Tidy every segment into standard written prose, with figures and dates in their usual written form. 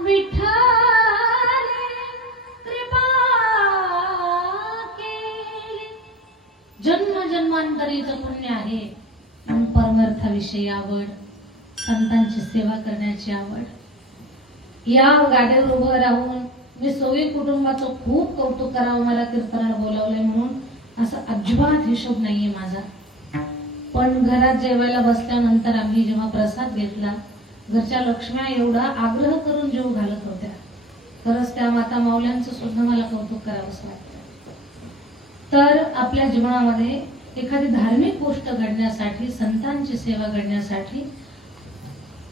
विठ्ठले कृपा केली. जन्म जन्मांतरीचं पुण्य आहे. परमार्थाविषयी आवड, संतांची सेवा करण्याची आवड. या गाडीवर उभं राहून मी सोयी कुटुंबाचं खूप कौतुक करावं, मला कीर्तनाला बोलावलंय म्हणून असं अजिबात हिशोब नाहीये माझा. पण घरात जेवायला बसल्यानंतर आम्ही जेव्हा प्रसाद घेतला, घरच्या लक्ष्म्या एवढा आग्रह करून जेव घालत होत्या. खरंच त्या माता माऊल्यांचं सुद्धा मला कौतुक करावंसं वाटतं. तर आपल्या जीवनामध्ये एखादी धार्मिक गोष्ट घडण्यासाठी, संतांची सेवा घडण्यासाठी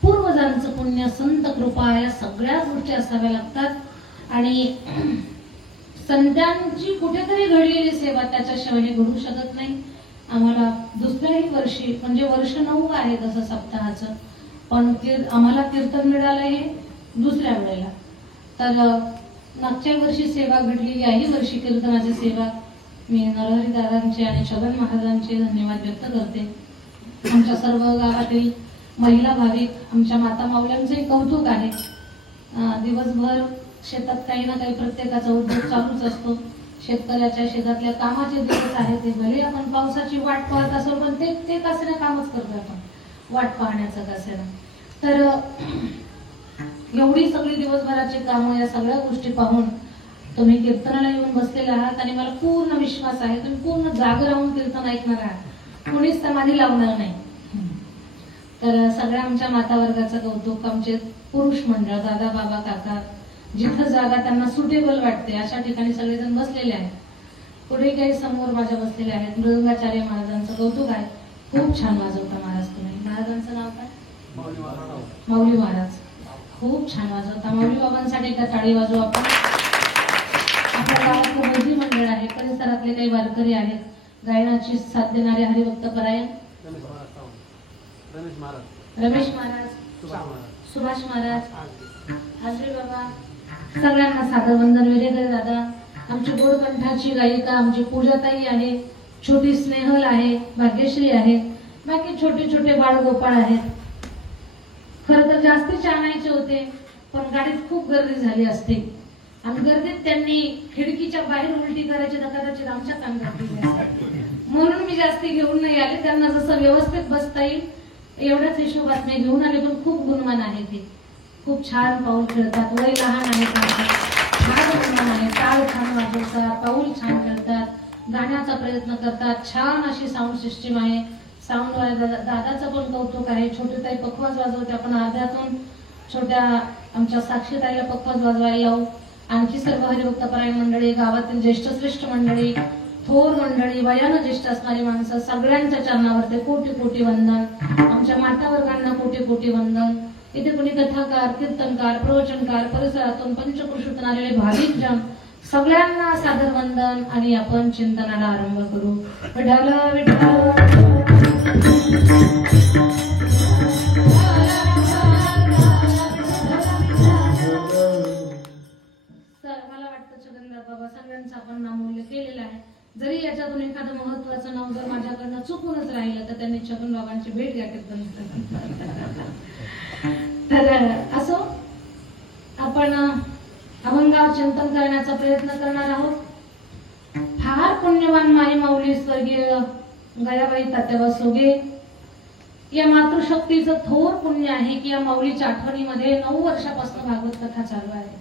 पूर्वजांचं पुण्य, संत कृपा या सगळ्या गोष्टी असाव्या लागतात. आणि संतांची कुठेतरी घडलेली सेवा त्याच्याशिवाय हे घडू शकत नाही. आम्हाला दुसऱ्याही वर्षी, म्हणजे वर्ष 9 आहे तसं सप्ताहाचं, पण आम्हाला कीर्तन मिळालं हे दुसऱ्या वेळेला. तर मागच्या वर्षी सेवा घडली, याही वर्षी कीर्तनाची सेवा. मी नरहरी दादांचे आणि छगन महाराजांचे धन्यवाद व्यक्त करते. आमच्या सर्व गावातील महिला भाविक, आमच्या माता माऊल्यांचंही कौतुक आहे. दिवसभर शेतात काही ना काही प्रत्येकाचा उद्योग चालूच असतो. शेतकऱ्याच्या शेतातल्या कामाचे दिवस आहेत ते, भले आपण पावसाची वाट पाहत असो, पण ते कसं कामच करतो आपण, वाट पाहण्याचं कसं. तर एवढी सगळी दिवसभराची कामं, या सगळ्या गोष्टी पाहून तुम्ही कीर्तनाला येऊन बसलेले आहात आणि मला पूर्ण विश्वास आहे तुम्ही पूर्ण जाग राहून कीर्तन ऐकणार आहात, कोणीच समाधी लावणार नाही. तर सगळ्या आमच्या माता वर्गाचं कौतुक. आमचे पुरुष मंडळ, दादा बाबा काका, जिथं जागा त्यांना सुटेबल वाटते अशा ठिकाणी सगळेजण बसलेले आहेत. पुढे काही समोर माझ्या बसलेले आहेत. मृदंगाचार्य महाराजांचं कौतुक आहे, खूप छान वाजवता महाराज तुम्ही. महाराजांचं नाव काय? माऊली महाराज. खूप छान वाजवता. माऊली बाबांसाठी एकदा टाळी वाजवू आपण. आपल्या गावात मोदी मंडळ आहे, परिसरातले काही वारकरी आहेत, गायनाची साथ देणारे हरिभक्त परायण रमेश महाराज, सुभाष महाराज, आजरे बाबा, सगळ्यांना सादर वंदन. विरेंद्र दादा, आमची गोडकंठाची गायिका आमची पूजाताई आहे, छोटी स्नेहल आहे, भाग्यश्री आहे, बाकी छोटे छोटे बाळगोपाळ आहेत. खरं तर जास्तीचे आणायचे होते, पण गाडीत खूप गर्दी झाली असते आणि गर्दीत त्यांनी खिडकीच्या बाहेर उलटी करायची, कदाचित आमच्या कामात म्हणून मी जास्ती घेऊन नाही आले. त्यांना जसं व्यवस्थित बसता येईल एवढ्याच हिशोबात मी घेऊन आले. पण खूप गुणवान आहे ते, खूप छान पाऊल खेळतात. वय लहान आहे, छान गुणवान आहे, टाळ छान वाजवतात, पाऊल छान खेळतात, गाण्याचा प्रयत्न करतात. छान अशी साऊंड सिस्टीम आहे. साऊंड दादाचं पण कौतुक आहे. छोटी ताई पखवाज वाजवते, आपण अर्ध्यातून छोट्या आमच्या साक्षीताईला पखवाज वाजवायला लावू. आणखी सर्व हरिभक्त परायण मंडळी, गावातील ज्येष्ठ श्रेष्ठ मंडळी, थोर मंडळी, वयानं ज्येष्ठ असणारी माणसं, सगळ्यांच्या चरणावरती कोटी कोटी वंदन. आमच्या माता वर्गांना कोटी कोटी वंदन. इथे कोणी कथाकार, कीर्तनकार, प्रवचनकार, परिसरातून पंचकृषीतून आलेले भाविक जन, सगळ्यांना सादर वंदन. आणि आपण चिंतनाला आरंभ करू. विठ्ठल विठ्ठल. मला वाटतं छगनदार बाबा सगळ्यांचं आपण नामोल्लेख केलेला आहे. जरी याच्यातून एखादं महत्वाचं नाव जर माझ्याकडनं चुकूनच राहिलं तर त्यांनी छगन बाबांची भेट घ्या कीर्तन. तर असो, आपण अभंगावर चिंतन करण्याचा प्रयत्न करणार आहोत. फार पुण्यवान माई माऊली स्वर्गीय गयाबाई तात्याबा सोगे या मातृशक्तीचं थोर पुण्य आहे की या माऊलीच्या आठवणीमध्ये 9 वर्षापासून भागवत कथा चालू आहे.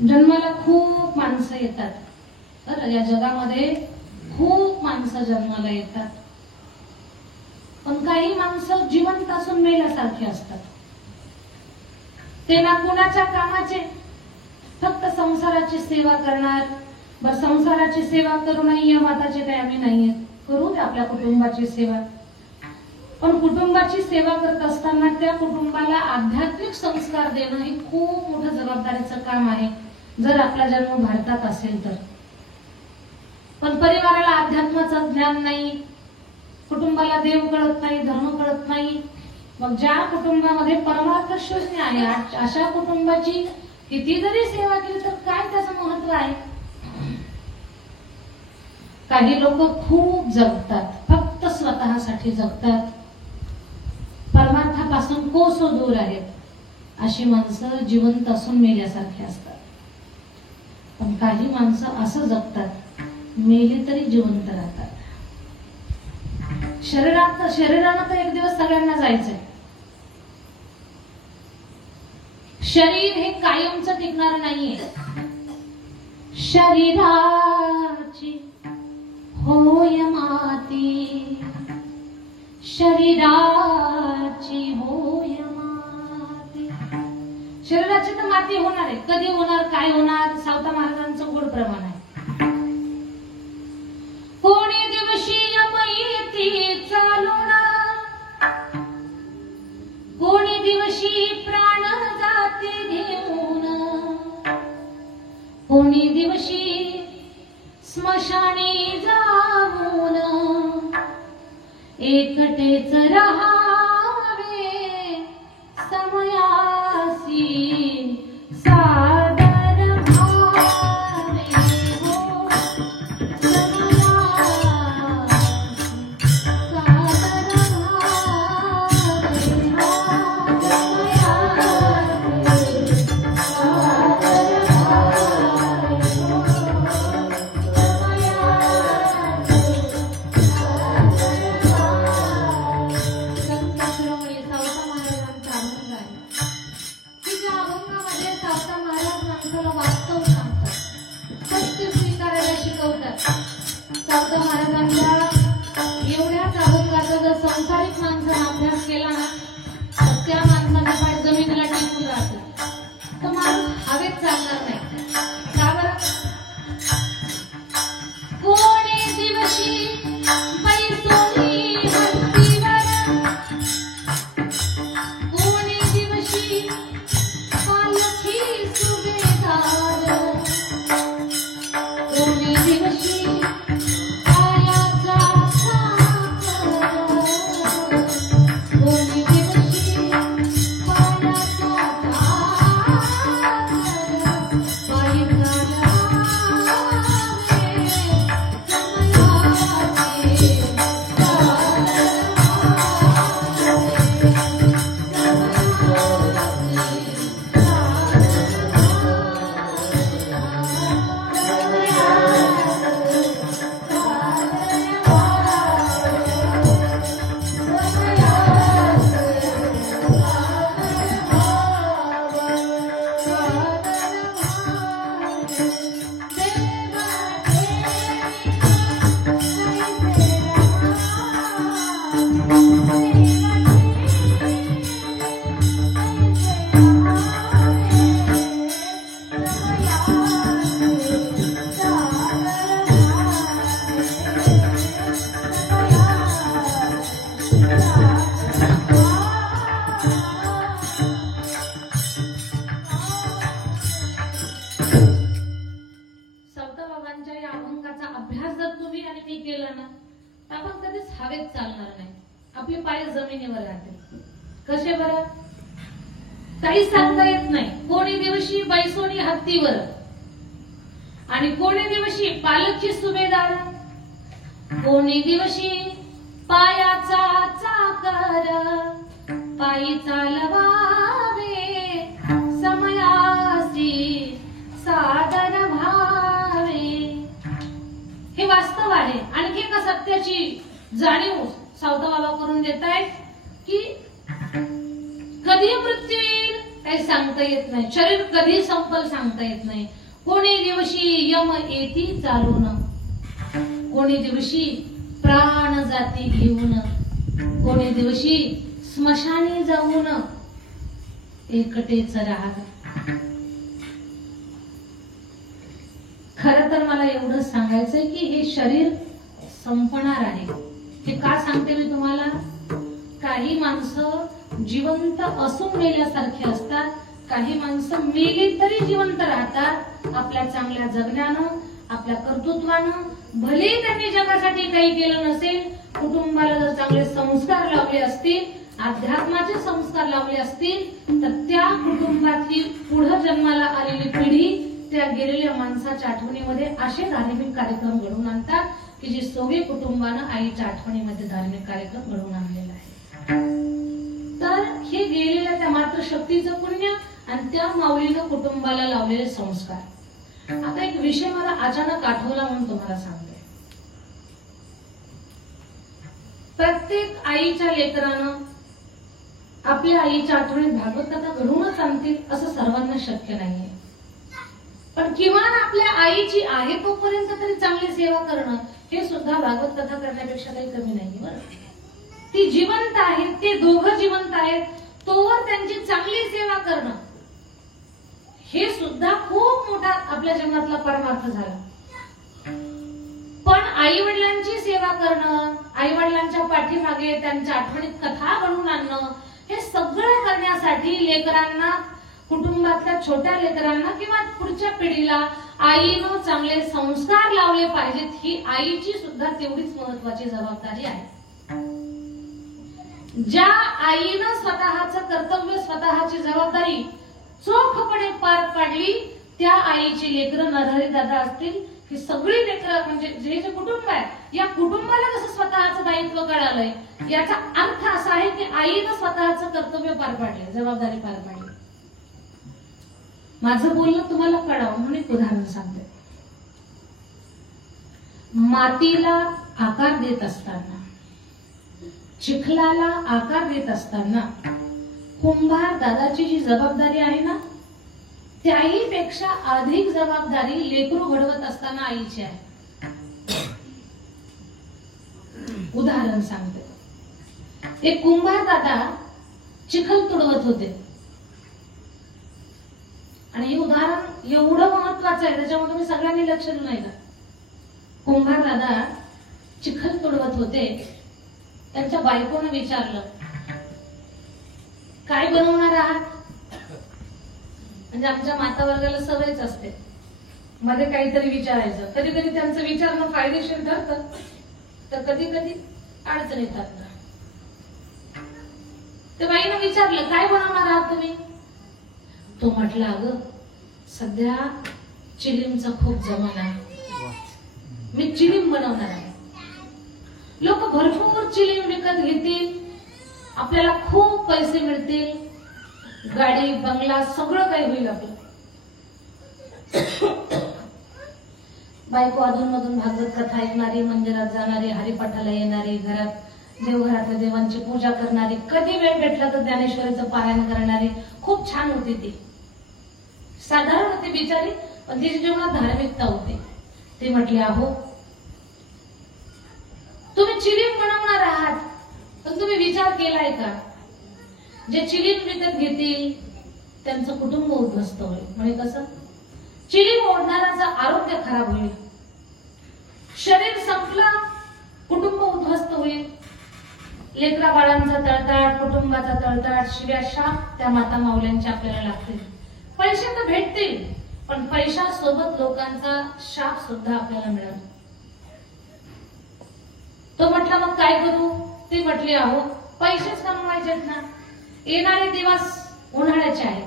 जन्माला खूप माणसं येतात, तर या जगामध्ये खूप माणसं जन्माला येतात, पण काही माणसं जिवंत असून मेल्यासारखी असतात. ते ना कुणाच्या कामाचे, फक्त संसाराची सेवा करणार. बर, संसाराची सेवा करू नये माताचे काही आम्ही नाहीये, करू दे आपल्या कुटुंबाची सेवा. पण कुटुंबाची सेवा करत असताना त्या कुटुंबाला आध्यात्मिक संस्कार देणं हे खूप मोठं जबाबदारीचं काम आहे, जर आपला जन्म भारतात असेल तर. पण परिवाराला अध्यात्माचं ज्ञान नाही, कुटुंबाला देव कळत नाही, धर्म कळत नाही. मग ज्या कुटुंबामध्ये परमार्थ शून्य आहे, अशा कुटुंबाची किती जरी सेवा केली तर काय त्याचं महत्व आहे. काही लोक खूप जगतात, फक्त स्वतःसाठी जगतात, परमार्थापासून कोसो दूर आहेत. अशी माणसं जिवंत असून मेल्यासारखे असतात. पण काही माणसं असं जगतात, मेली तरी जिवंत राहतात. शरीरानं तर एक दिवस सगळ्यांना जायचंय. शरीर हे कायमचं टिकणार नाहीये. शरीराची होय माती, शरीराची होय माती. शरीराची तर माती होणार आहे. कधी होणार, काय होणार, सावता महाराजांचं गोड प्रमाण आहे. कोणी दिवशी यमयती चालून, कोणी दिवशी प्राण जाते घेऊन, कोणी दिवशी स्मशानी जाऊन एकटेच रहावे समयासी सादर भावे हो समयासी सादर भावे संसारिक माणसाने अभ्यास केला ना तर त्या माणसाने पाय जमिनीला टिकून राहतो. तर माणूस हवेत चालणार नाही. का बरं? कोणी दिवशी बैसोनी हत्तीवर, कोणी दिवशी पालखी सुभेदार, कोणी दिवशी हवेत चालणार नाही. आपले पाय जमिनीवर राहतील. कसे बरं? काही सांगता येत नाही. कोणी दिवशी बैसोनी हत्तीवर आणि कोणी दिवशी पालखी सुभेदार, कोणी दिवशी पायाचा चाकर पायी चालवावे समयासी सादर भावे. हे वास्तव आहे. आणखी एका सत्याची जाणीव सावता बाबा करून देत आहेत की कधी मृत्यू येईल काही सांगता येत नाही. शरीर कधी संपल सांगता येत नाही. कोणी दिवशी यम येती चालून, कोणी दिवशी प्राण जाती घेऊन, कोणी दिवशी स्मशानी जाऊन एकटेच राहत. खरं तर मला एवढंच सांगायचंय की हे शरीर संपणार आहे. हे का सांगते मी तुम्हाला? काही माणसं जिवंत असून मेल्यासारखे असतात. काही माणसं मेली तरी जिवंत राहतात. आपल्या चांगल्या जगण्यानं, आपल्या कर्तृत्वानं, भले त्यांनी जगासाठी काही केलं नसेल, कुटुंबाला जर चांगले संस्कार लावले असतील, अध्यात्माचे संस्कार लावले असतील, तर त्या कुटुंबातली पुढे जन्माला आलेली पिढी त्या गेलेल्या माणसाच्या आठवणीमध्ये असे धार्मिक कार्यक्रम घडवून आणतात की जे सोवी कुटुंबानं आईच्या आठवणीमध्ये धार्मिक कार्यक्रम घडवून आणलेला आहे. तर हे गेलेल्या त्या मातृशक्तीचं पुण्य आणि त्या माऊलीनं कुटुंबाला लावलेले संस्कार. आता एक विषय मला अचानक आठवला म्हणून तुम्हाला सांगते. प्रत्येक आईच्या लेकरानं आपल्या आईच्या आठवणीत भागवत कथा घडवूनच आणतील असं सर्वांना शक्य नाहीये. पण किमान आपल्या आईची आहे तोपर्यंत तरी चांगली सेवा करणं हे सुद्धा भागवत कथा करण्यापेक्षा काही कमी नाही. बरं, ती जिवंत आहे, ते दोघं जिवंत आहेत, तोवर त्यांची चांगली सेवा करणं हे सुद्धा खूप मोठा आपल्या जीवनातला परमार्थ झाला. पण आई वडिलांची सेवा करणं, आई वडिलांच्या पाठीमागे त्यांच्या आठवणीत कथा घडवून आणणं हे सगळं करण्यासाठी लेकरांना, कुटुंबातल्या छोट्या लेकरांना किंवा पुढच्या पिढीला आईनं चांगले संस्कार लावले पाहिजेत. ही आईची सुद्धा तेवढीच महत्वाची जबाबदारी आहे. ज्या आईनं स्वतःचं कर्तव्य, स्वतःची जबाबदारी चोखपणे पार पाडली त्या आईची लेकरं नरहरी दादा असतील, ही सगळी लेकरं म्हणजे जे कुटुंब आहे या कुटुंबाला कसं स्वतःचं दायित्व कळालंय याचा अर्थ असा आहे की आईनं स्वतःचं कर्तव्य पार पाडले, जबाबदारी पार पाडली. माझं बोलणं तुम्हाला कळावं म्हणून एक उदाहरण सांगते. मातीला आकार देत असताना, चिखलाला आकार देत असताना कुंभार दादाची जी जबाबदारी आहे ना त्याही पेक्षा अधिक जबाबदारी लेकरू घडवत असताना आईची आहे. उदाहरण सांगते. एक कुंभार दादा चिखल तुडवत होते आणि हे उदाहरण एवढं महत्वाचं आहे त्याच्यामुळे तुम्ही सगळ्यांनी लक्ष देऊ नये का. कुंभार दादा चिखल तुडवत होते. त्यांच्या बायकोनं विचारलं, काय बनवणार आहात? म्हणजे आमच्या माता वर्गाला सवयच असते मध्ये काहीतरी विचारायचं. कधी कधी त्यांचं विचारणं फायदेशीर ठरतं तर कधी कधी अडचण येतात. त्या बाईनं विचारलं, काय बनवणार आहात तुम्ही? तो म्हटला, अगं सध्या चिलीमचा खूप जमाना आहे, मी चिलीम बनवणार आहे. लोक भरपूर चिलीम विकत घेतील, आपल्याला खूप पैसे मिळतील, गाडी बंगला सगळं काही होईल आपलं. बायको अधूनमधून भागवत कथा ऐकणारी, मंदिरात जाणारी, हरिपाठाला येणारी, घरात देवघरातल्या देवांची पूजा करणारी, कधी वेळ भेटला तर ज्ञानेश्वरीचं पारायण करणारी, खूप छान होती ती. साधारण होती बिचारी पण तिच्या जीवनात धार्मिकता होती. ते म्हटले, अहो तुम्ही चिलीम बनवणार आहात पण तुम्ही विचार केलाय का जे चिलीम विकत घेतील त्यांचं कुटुंब उद्ध्वस्त होईल. म्हणजे कसं? चिलीम ओढणाऱ्याचं आरोग्य खराब होईल, शरीर संपलं, कुटुंब उद्ध्वस्त होईल, लेकरा बाळांचा तळतळाट, कुटुंबाचा तळतळाट, शिव्या शाप त्या माता माऊल्यांच्या आपल्याला लागतील. पैसे तर भेटतील पण पैशासोबत लोकांचा शाप सुद्धा आपल्याला मिळेल. तो म्हटला, मग काय करू? ते म्हटले, अहो पैसेच कमवायचेत ना, येणारे दिवस उन्हाळ्याचे आहेत,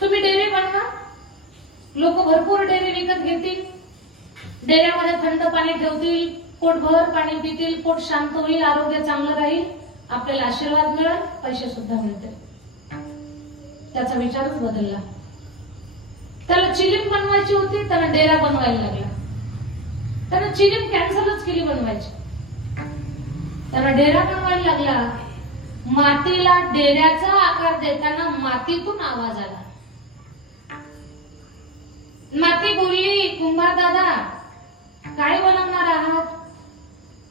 तुम्ही डेअरी बनवा, लोक भरपूर डेअरी विकत घेतील, डेऱ्यामध्ये थंड पाणी ठेवतील, पोटभर पाणी पितील, पोट शांत होईल, आरोग्य चांगलं राहील, आपल्याला आशीर्वाद मिळेल, पैसे सुद्धा मिळतील. त्याचा विचारच बदलला. त्याला चिलीम बनवायची होती, त्याला डेरा बनवायला लागला. त्याला चिलीम कॅन्सलच केली बनवायची, त्याला डेरा बनवायला लागला. मातीला डेऱ्याचा आकार देताना मातीतून आवाज आला. माती बोलली, कुंभार दादा काय बनवणार आहात?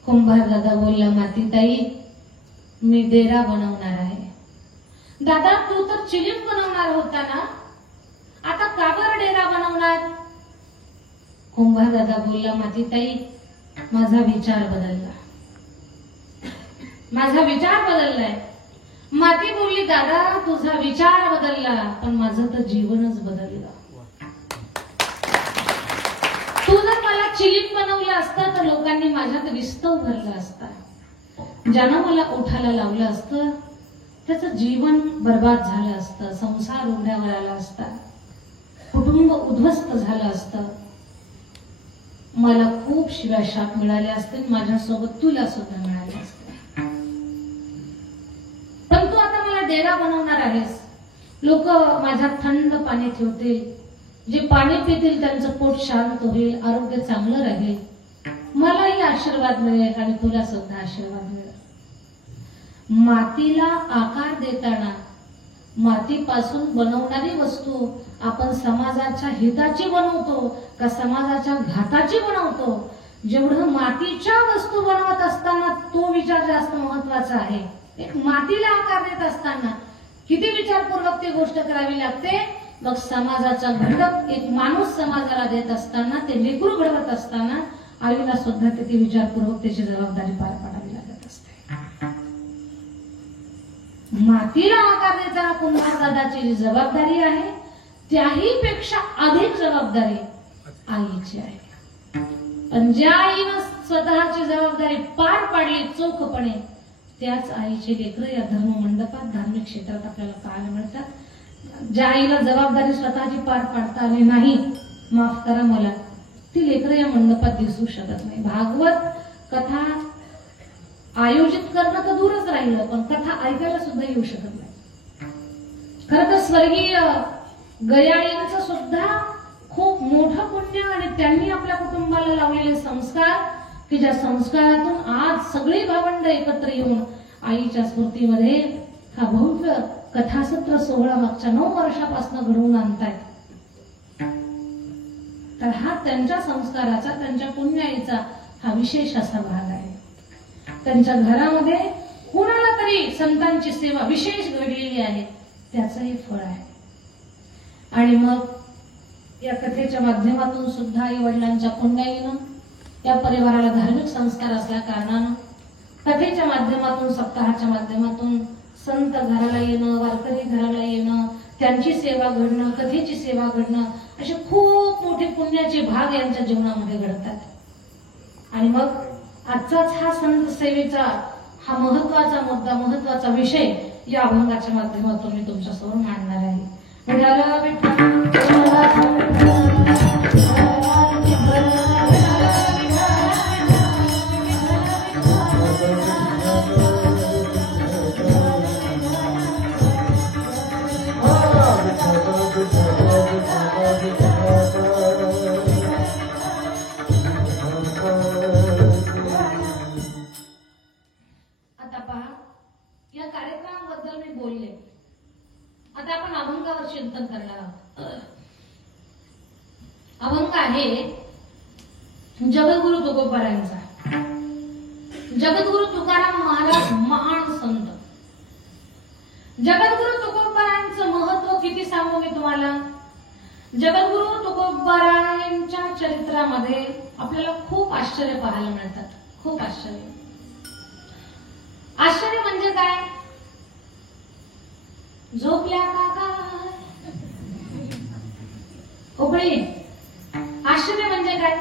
कुंभार दादा बोलला, मातीताई मी डेरा बनवणार आहे. दादा तू तर चिलीम बनवणार होता ना, आता का बरं डेरा बनवणार? कुंभार दादा बोलला, मातीताई माझा विचार बदलला, माझा विचार बदललाय. माती बोलली, दादा तुझा विचार बदलला पण माझं तर जीवनच बदललं. तू जर मला चिलीम बनवलं असतं तर लोकांनी माझ्यात विस्तव भरला असता, ज्यानं मला उठायला लावलं असतं त्याचं जीवन बर्बाद झालं असतं, संसार उघड्यावर आला असता, कुटुंब उद्ध्वस्त झालं असतं, मला खूप शिव्या शाप मिळाले असते, माझ्यासोबत तुला सुद्धा मिळाले असते. पण तू आता डेरा बनवणार आहेस, लोक माझ्यात थंड पाणी ठेवतील, जे पाणी पितील त्यांचं पोट शांत होईल, आरोग्य चांगलं राहील, मलाही आशीर्वाद मिळेल आणि तुला सुद्धा आशीर्वाद मिळेल. मातीला आकार देताना मातीपासून बनवणारी वस्तू आपण समाजाच्या हिताची बनवतो का समाजाच्या घाताची बनवतो? जेवढं मातीच्या वस्तू बनवत असताना तो विचार जास्त महत्वाचा आहे. एक मातीला आकार देत असताना किती विचारपूर्वक ती गोष्ट करावी लागते. मग समाजाचा घटक एक माणूस समाजाला देत असताना, ते लेकरू घडवत असताना आईला सुद्धा किती विचारपूर्वक त्याची जबाबदारी पार पाडावी लागत असते. मातीला आकार देताना कुंभार दादाची जी जबाबदारी आहे त्याही पेक्षा अधिक जबाबदारी आईची आहे. पण ज्या आईनं स्वतःची जबाबदारी पार पाडली चोखपणे, त्याच आईचे लेकरं या धर्म मंडपात, धार्मिक क्षेत्रात आपल्याला पाहायला मिळतात. ज्या आईला जबाबदारी स्वतःची पार पाडता आली नाही, माफ करा मला, ती लेकरं या मंडपात दिसू शकत नाही. भागवत कथा आयोजित करणं तर दूरच राहिलं, पण कथा ऐकायला सुद्धा येऊ शकत नाही. खरं तर स्वर्गीय गयाळींचं सुद्धा खूप मोठं पुण्य आणि त्यांनी आपल्या कुटुंबाला लावलेले संस्कार, की ज्या संस्कारातून आज सगळी भावंड एकत्र येऊन आईच्या स्मृतीमध्ये हा भव्य कथासत्र सोहळा मागच्या 9 वर्षापासून घडवून आणतायत. तर हा त्यांच्या संस्काराचा, त्यांच्या पुण्याईचा हा विशेष असा भाग आहे. त्यांच्या घरामध्ये कोणाला तरी संतांची सेवा विशेष घडलेली आहे, त्याचं हे फळ आहे. आणि मग या कथेच्या माध्यमातून सुद्धा आई वडिलांच्या पुण्याईनं, या परिवाराला धार्मिक संस्कार असल्या कारणानं कथेच्या माध्यमातून, सप्ताहाच्या माध्यमातून संत घराला येणं, वारकरी घराला येणं, त्यांची सेवा घडणं, कथेची सेवा घडणं, असे खूप मोठे पुण्याचे भाग यांच्या जीवनामध्ये घडतात. आणि मग आजचाच हा संत सेवेचा हा महत्वाचा मुद्दा, महत्वाचा विषय या अभंगाच्या माध्यमातून मी तुमच्यासमोर मांडणार आहे. आता पहा, या कार्यक्रमाबद्दल मी बोलले, आता आपण अभंगावर चिंतन करणार आहोत. अभंग आहे जगद्गुरु तुकोबारायांचा. जगद्गुरु तुकाराम महाराज महान संत. जगद्गुरु तुकोबारायांचं महत्व किती सांगू मी तुम्हाला. जगद्गुरु तुकोबारायांच्या चरित्रामध्ये आपल्याला खूप आश्चर्य पाहायला मिळतात. खूप आश्चर्य. आश्चर्य म्हणजे काय? झोपल्या का काय उकळी. आश्चर्य म्हणजे काय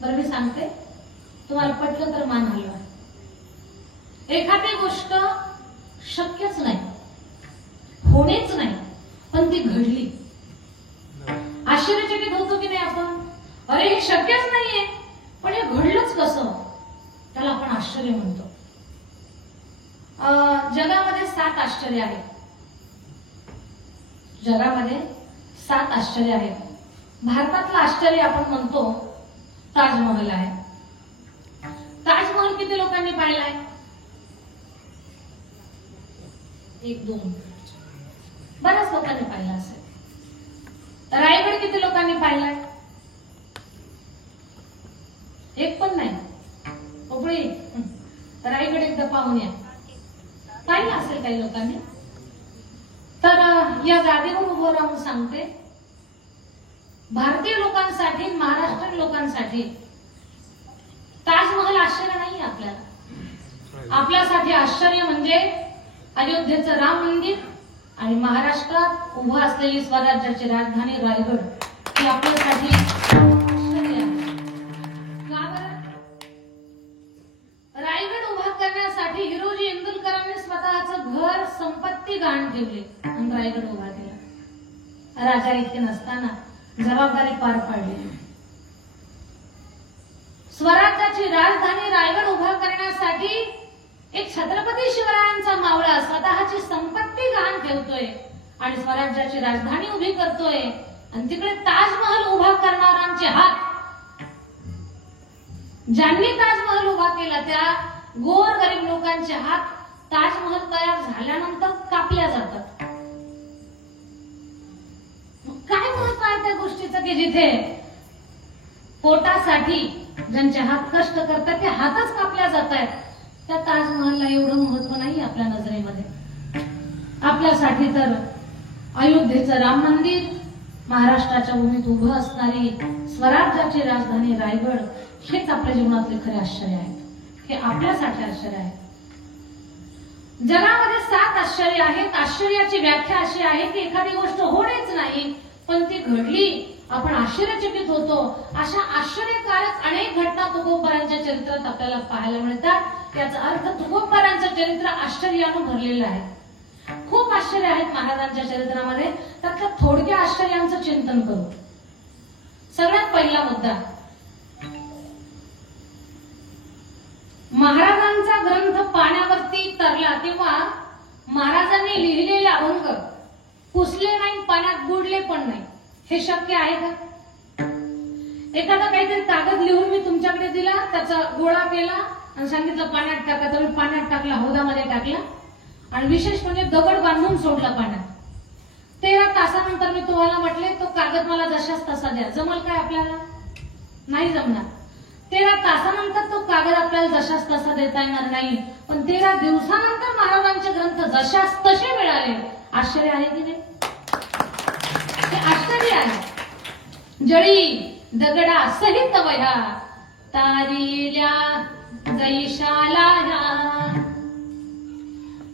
बरं मी सांगते, तुम्हाला पटलं तर मान हलवा. एखादी गोष्ट शक्यच नाही, होणेच नाही, पण ती घडली. आश्चर्यचकित होतो की नाही आपण, अरे हे शक्यच नाहीये पण हे घडलंच कसं, त्याला आपण आश्चर्य म्हणतो. जगामध्ये 7 आश्चर्य आहेत. जगामध्ये 7 आश्चर्य आहेत. भारतातलं आश्चर्य आपण म्हणतो ताजमहल आहे. ताजमहल किती लोकांनी पाहिलाय? 1-2 बऱ्याच लोकांनी पाहिला असेल. रायगड किती लोकांनी पाहिलाय? एक पण नाही. उघडी रायगड एकदा पाहून या. पाहिलं असेल काही लोकांनी. तर या जागेवर उभं राहून सांगते, भारतीय लोकांसाठी, महाराष्ट्रीयन लोकांसाठी ताजमहल आश्चर्य नाही आपल्याला. आपल्यासाठी आश्चर्य म्हणजे अयोध्येचं राम मंदिर आणि महाराष्ट्रात उभं असलेली स्वराज्याची राजधानी रायगड, ही आपल्यासाठी आश्चर्य आहे. का बरं? रायगड उभा करण्यासाठी हिरोजी इंदुलकरांनी स्वतःचं घर, संपत्ती गहाण ठेवली आणि रायगड उभा केला. राजा इतके नसताना जबाबदारी पार पाडली. स्वराज्याची राजधानी रायगड उभा करण्यासाठी एक छत्रपती शिवरायांचा मावळा स्वतःची संपत्ती गहाण ठेवतोय आणि स्वराज्याची राजधानी उभी करतोय आणि तिकडे ताजमहल उभा करणाऱ्यांचे हात, ज्यांनी ताजमहल उभा केला त्या गोर गरीब लोकांचे हात ताजमहल तयार झाल्यानंतर कापल्या जातात. काय महत्व आहे त्या गोष्टीचं की जिथे पोटासाठी ज्यांचे हात कष्ट करतात ते हातच कापल्या जात आहेत, त्या ताजमहलला एवढं महत्व नाही आपल्या नजरेमध्ये. आपल्यासाठी तर अयोध्येचं राम मंदिर, महाराष्ट्राच्या भूमीत उभं असणारी स्वराज्याची राजधानी रायगड हेच आपल्या जीवनातले खरे आश्चर्य आहेत. हे आपल्यासाठी आश्चर्य आहे. जगामध्ये 7 आश्चर्य आहेत. आश्चर्याची व्याख्या अशी आहे की एखादी गोष्ट होणेच नाही पण ती घडली, आपण आश्चर्यचकित होतो. अशा आश्चर्यकारक अनेक घटना तुकोबारांच्या चरित्रात आपल्याला पाहायला मिळतात. याचा अर्थ तुकोबारांचं चरित्र आश्चर्यानं भरलेलं आहे. खूप आश्चर्य आहेत महाराजांच्या चरित्रामध्ये. त्यातल्या थोडक्या आश्चर्यांचं चिंतन करू. सगळ्यात पहिला मुद्दा, महाराजांचा ग्रंथ पाण्यावरती तरला तेव्हा महाराजांनी लिहिलेले अभंग पुसले नाही, पाण्यात बुडले पण नाही. हे शक्य आहे का? एखादा काहीतरी कागद लिहून मी तुमच्याकडे दिला, त्याचा गोळा केला आणि सांगितलं पाण्यात टाका, तर मी पाण्यात टाकला, हौदामध्ये टाकला आणि विशेष म्हणजे दगड बांधून सोडला पाण्यात. 13 तासानंतर मी तुम्हाला म्हटले तो कागद मला जशाच तसा द्या, जमल काय आपल्याला? नाही जमणार. 13 तासानंतर तो कागद आपल्याला जशाच तसा देता येणार नाही. पण 13 दिवसानंतर महाराजांचे ग्रंथ जशाच तसे मिळाले. आश्चर्य आहे की नाही? हे आश्चर्य आहे. जळी दगडा सहित वह्या तारिल्या जैशाला.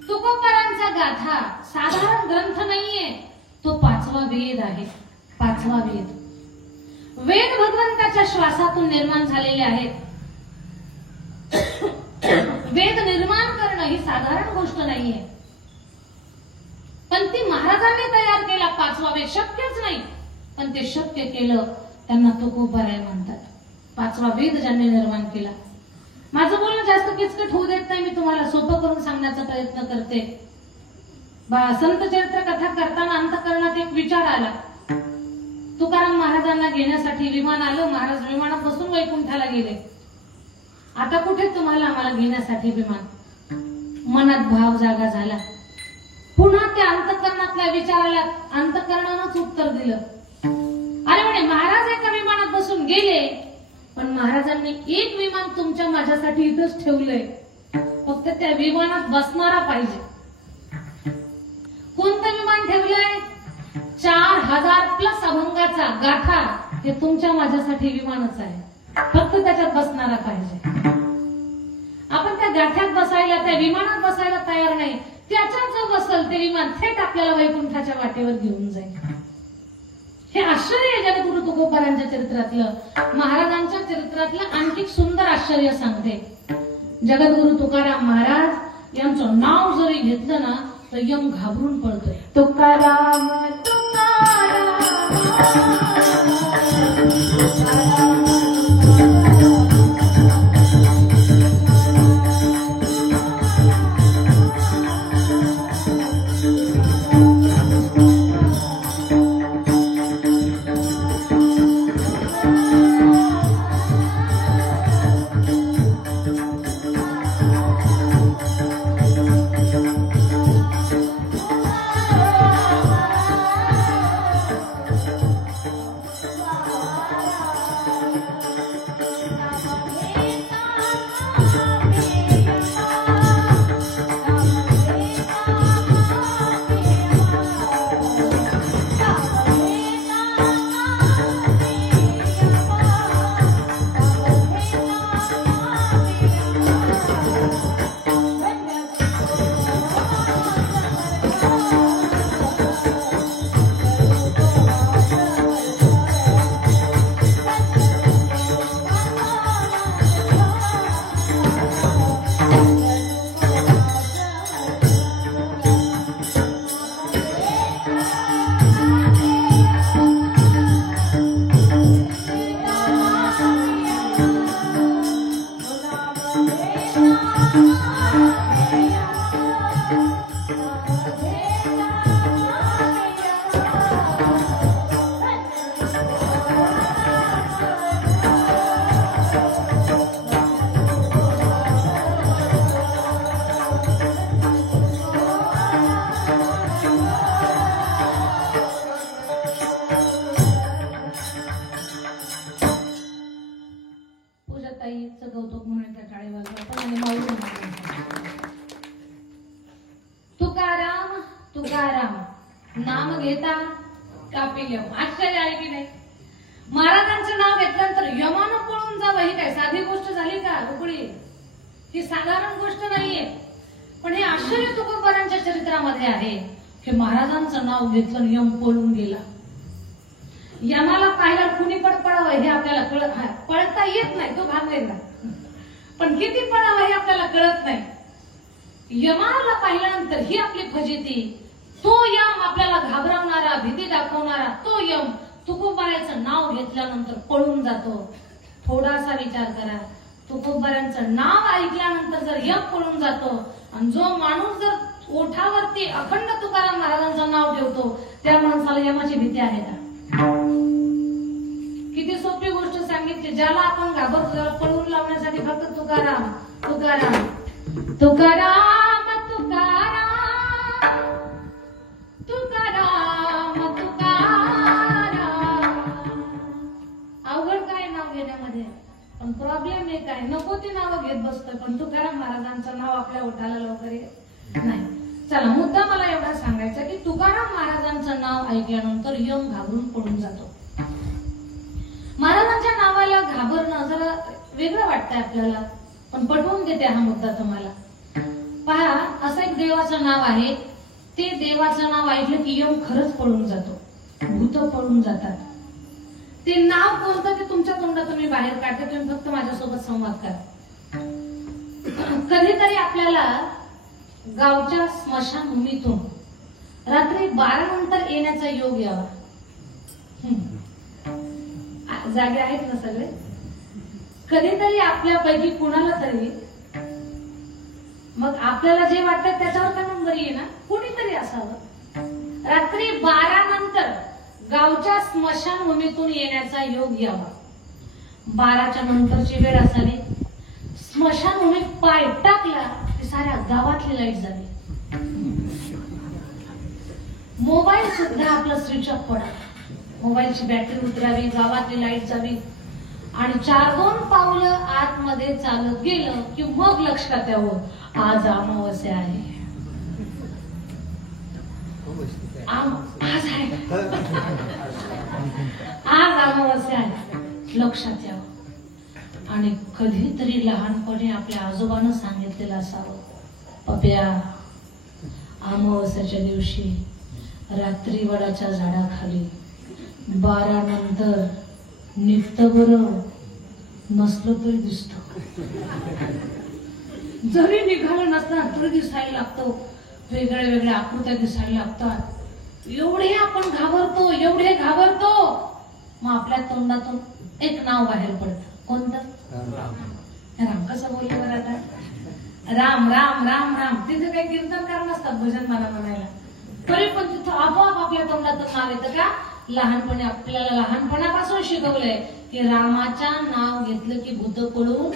तुकोबारांचा गाथा साधारण ग्रंथ नाहीये, तो 5वा वेद आहे. 5वा वेद. वेद भगवंताच्या श्वासातून निर्माण झालेले आहेत. वेद निर्माण करणं ही साधारण गोष्ट नाहीये, पण ती महाराजांनी तयार केला. 5वा वेद शक्यच नाही, पण ते शक्य केलं. त्यांना तुकोबाराय म्हणतात. 5वा वेद ज्यांनी निर्माण केला. माझं बोलणं जास्त किचकट होऊ देत नाही, मी तुम्हाला सोपं करून सांगण्याचा प्रयत्न करते. संत चरित्र कथा करताना अंतःकरणात एक विचार आला. तुकाराम महाराजांना घेण्यासाठी विमान आलं. महाराज विमानात बसून वैकुंठाला गेले. आता कुठे तुम्हाला आम्हाला घेण्यासाठी विमान? मनात भाव जागा झाला. पुन्हा त्या अंतःकरणातल्या विचाराला अंतःकरणानंच उत्तर दिलं. अरे म्हणे, महाराज एका विमानात बसून गेले, पण महाराजांनी एक विमान तुमच्या माझ्यासाठी इथंच ठेवलंय. फक्त त्या विमानात बसणारा पाहिजे. कोणतं विमान ठेवलंय? 4000+ अभंगाचा गाथा. हे तुमच्या माझ्यासाठी विमानच आहे, फक्त त्याच्यात बसणारा पाहिजे. आपण त्या गाठ्यात बसायला, त्या विमानात बसायला तयार नाही. त्याच्यात जो बसल ते विमान थेट आपल्याला वैकुंठाच्या वाटेवर घेऊन जाईल. हे आश्चर्य जगद्गुरु तुकोबारांच्या चरित्रातलं. महाराजांच्या चरित्रातलं आणखी सुंदर आश्चर्य सांगते. जगद्गुरु तुकाराम महाराज यांचं नाव जरी घेतलं ना तर यम घाबरून पळतोय. तुकाराम तुकाराम नाम घेता कापी यम. आश्चर्य आहे की नाही? महाराजांचं नाव घेतल्यानंतर यमानं पळून जावं ही काय साधी गोष्ट झाली का? रुकडी ही साधारण गोष्ट नाहीये. पण हे आश्चर्य तुकोबारांच्या चरित्रामध्ये आहे की महाराजांचं नाव घेतलं यम पळून गेला. यमाला पाहिला कुणी पण पळावं हे आपल्याला कळत नाही. पळता येत नाही तो भाग वेगळा, पण किती पळावं हे आपल्याला कळत नाही. यमाला पाहिल्यानंतर ही आपली फजिती. तो यम आपल्याला घाबरवणारा, भीती दाखवणारा तो यम तुकोबाराचं नाव घेतल्यानंतर पळून जातो. थोडासा विचार करा, तुकोबारांचं नाव ऐकल्यानंतर जर यम पळून जातो आणि जो माणूस जर ओठावरती अखंड तुकाराम महाराजांचं नाव ठेवतो त्या माणसाला यमाची भीती आहे का? किती सोपी गोष्ट सांगितली. ज्याला आपण घाबरतो त्याला पळवून लावण्यासाठी फक्त तुकाराम तुकाराम तुकाराम तुकाराम तुकाराम तुकाराम. अवघड काय नाव घेण्यामध्ये, पण प्रॉब्लेम एक आहे, नको ती नावं घेत बसतोय पण तुकाराम महाराजांचं नाव आपल्या ओठाला लवकर येत नाही. चला, मुद्दा मला एवढा सांगायचा की तुकाराम महाराजांचं नाव ऐकल्यानंतर यम घाबरून पळून जातो. महाराजांच्या नावाला घाबरणं जरा वेगळं वाटतंय आपल्याला, पण पटवून देते हा मुद्दा तुम्हाला. पहा, असं एक देवाचं नाव आहे, ते देवाचं नाव ऐकलं की यम खरंच पळून जातो, भूत पळून जातात. ते नाव कोणतं ते तुमच्या तोंडातून मी बाहेर काढते, तुम्ही फक्त माझ्यासोबत संवाद करा. कधीतरी आपल्याला गावच्या स्मशानभूमीतून रात्री 12 नंतर येण्याचा योग यावा. जागे आहेत ना सगळे? कधीतरी आपल्यापैकी कुणाला तरी, मग आपल्याला जे वाटतं त्याच्यावर का नंबर येईना, कुणीतरी असावं, रात्री 12 नंतर गावच्या स्मशानभूमीतून येण्याचा योग यावा. 12च्या नंतरची वेळ असावी. स्मशानभूमीत पाय टाकला की साऱ्या गावातली लाईट झाली. मोबाईल सुद्धा आपला स्विच ऑफ पडा, मोबाईलची बॅटरी उतरावी, गावातली लाईट जावी आणि 4-2 पावलं आतमध्ये चालत गेलं की मग लक्षात यावं आज अमावस्या आहे. आज अमावस्या आहे लक्षात यावं. आणि कधीतरी लहानपणी आपल्या आजोबानं सांगितलेलं असावं, पप्या अमावस्याच्या दिवशी रात्री वडाच्या झाडाखाली 12 नंतर निघतं बरं, नसलं तरी दिसतं. जरी निघालं नसलं तरी दिसायला लागतं, वेगळ्या वेगळ्या आकृत्या दिसायला लागतात. एवढे आपण घाबरतो, एवढे घाबरतो. मग आपल्या तोंडातून एक नाव बाहेर पडतं. कोणतं? राम. कसं बोलले बरं आता? राम राम राम राम. तिथे काही कीर्तनकार नसतात भजन मला म्हणायला, तरी पण तिथं आपोआप आपल्या तोंडातून नाव येतं का? लहानपणी आपल्याला लहानपणापासून शिकवलंय की रामाच्या नाव घेतलं की भूत पळून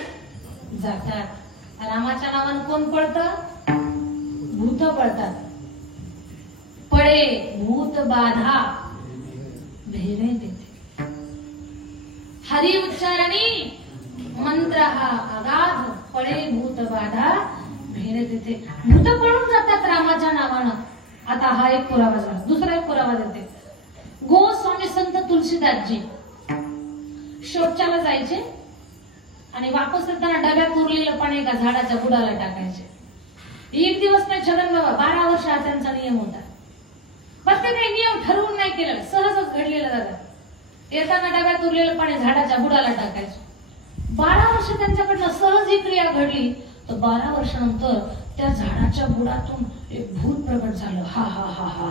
जातात. रामाच्या नावानं कोण पळतं? भूत पळतात. पळे भूत बाधा भेणे देते. हरी उच्चारणी मंत्र हा अगाध, पळे भूत बाधा भेणे देते. भूत पळून जातात रामाच्या नावानं. आता हा एक पुरावा झाला. दुसरा एक पुरावा देते. गोस्वामी संत तुलसीदासजी शौचाला जायचे आणि वापस येताना डब्यात उरलेलं पाणी एका झाडाच्या बुडाला टाकायचे. एक दिवस नाही छगन बाबा, 12 वर्ष हा त्यांचा नियम होता. पण ते काही नियम ठरवून नाही केलं, सहजच घडलेलं. दादा येताना डब्यात उरलेलं पाणी झाडाच्या बुडाला टाकायचं. 12 वर्ष त्यांच्याकडनं सहज ही क्रिया घडली. तर 12 वर्षानंतर त्या झाडाच्या बुडातून एक भूत प्रकट झालं. हा हा हा हा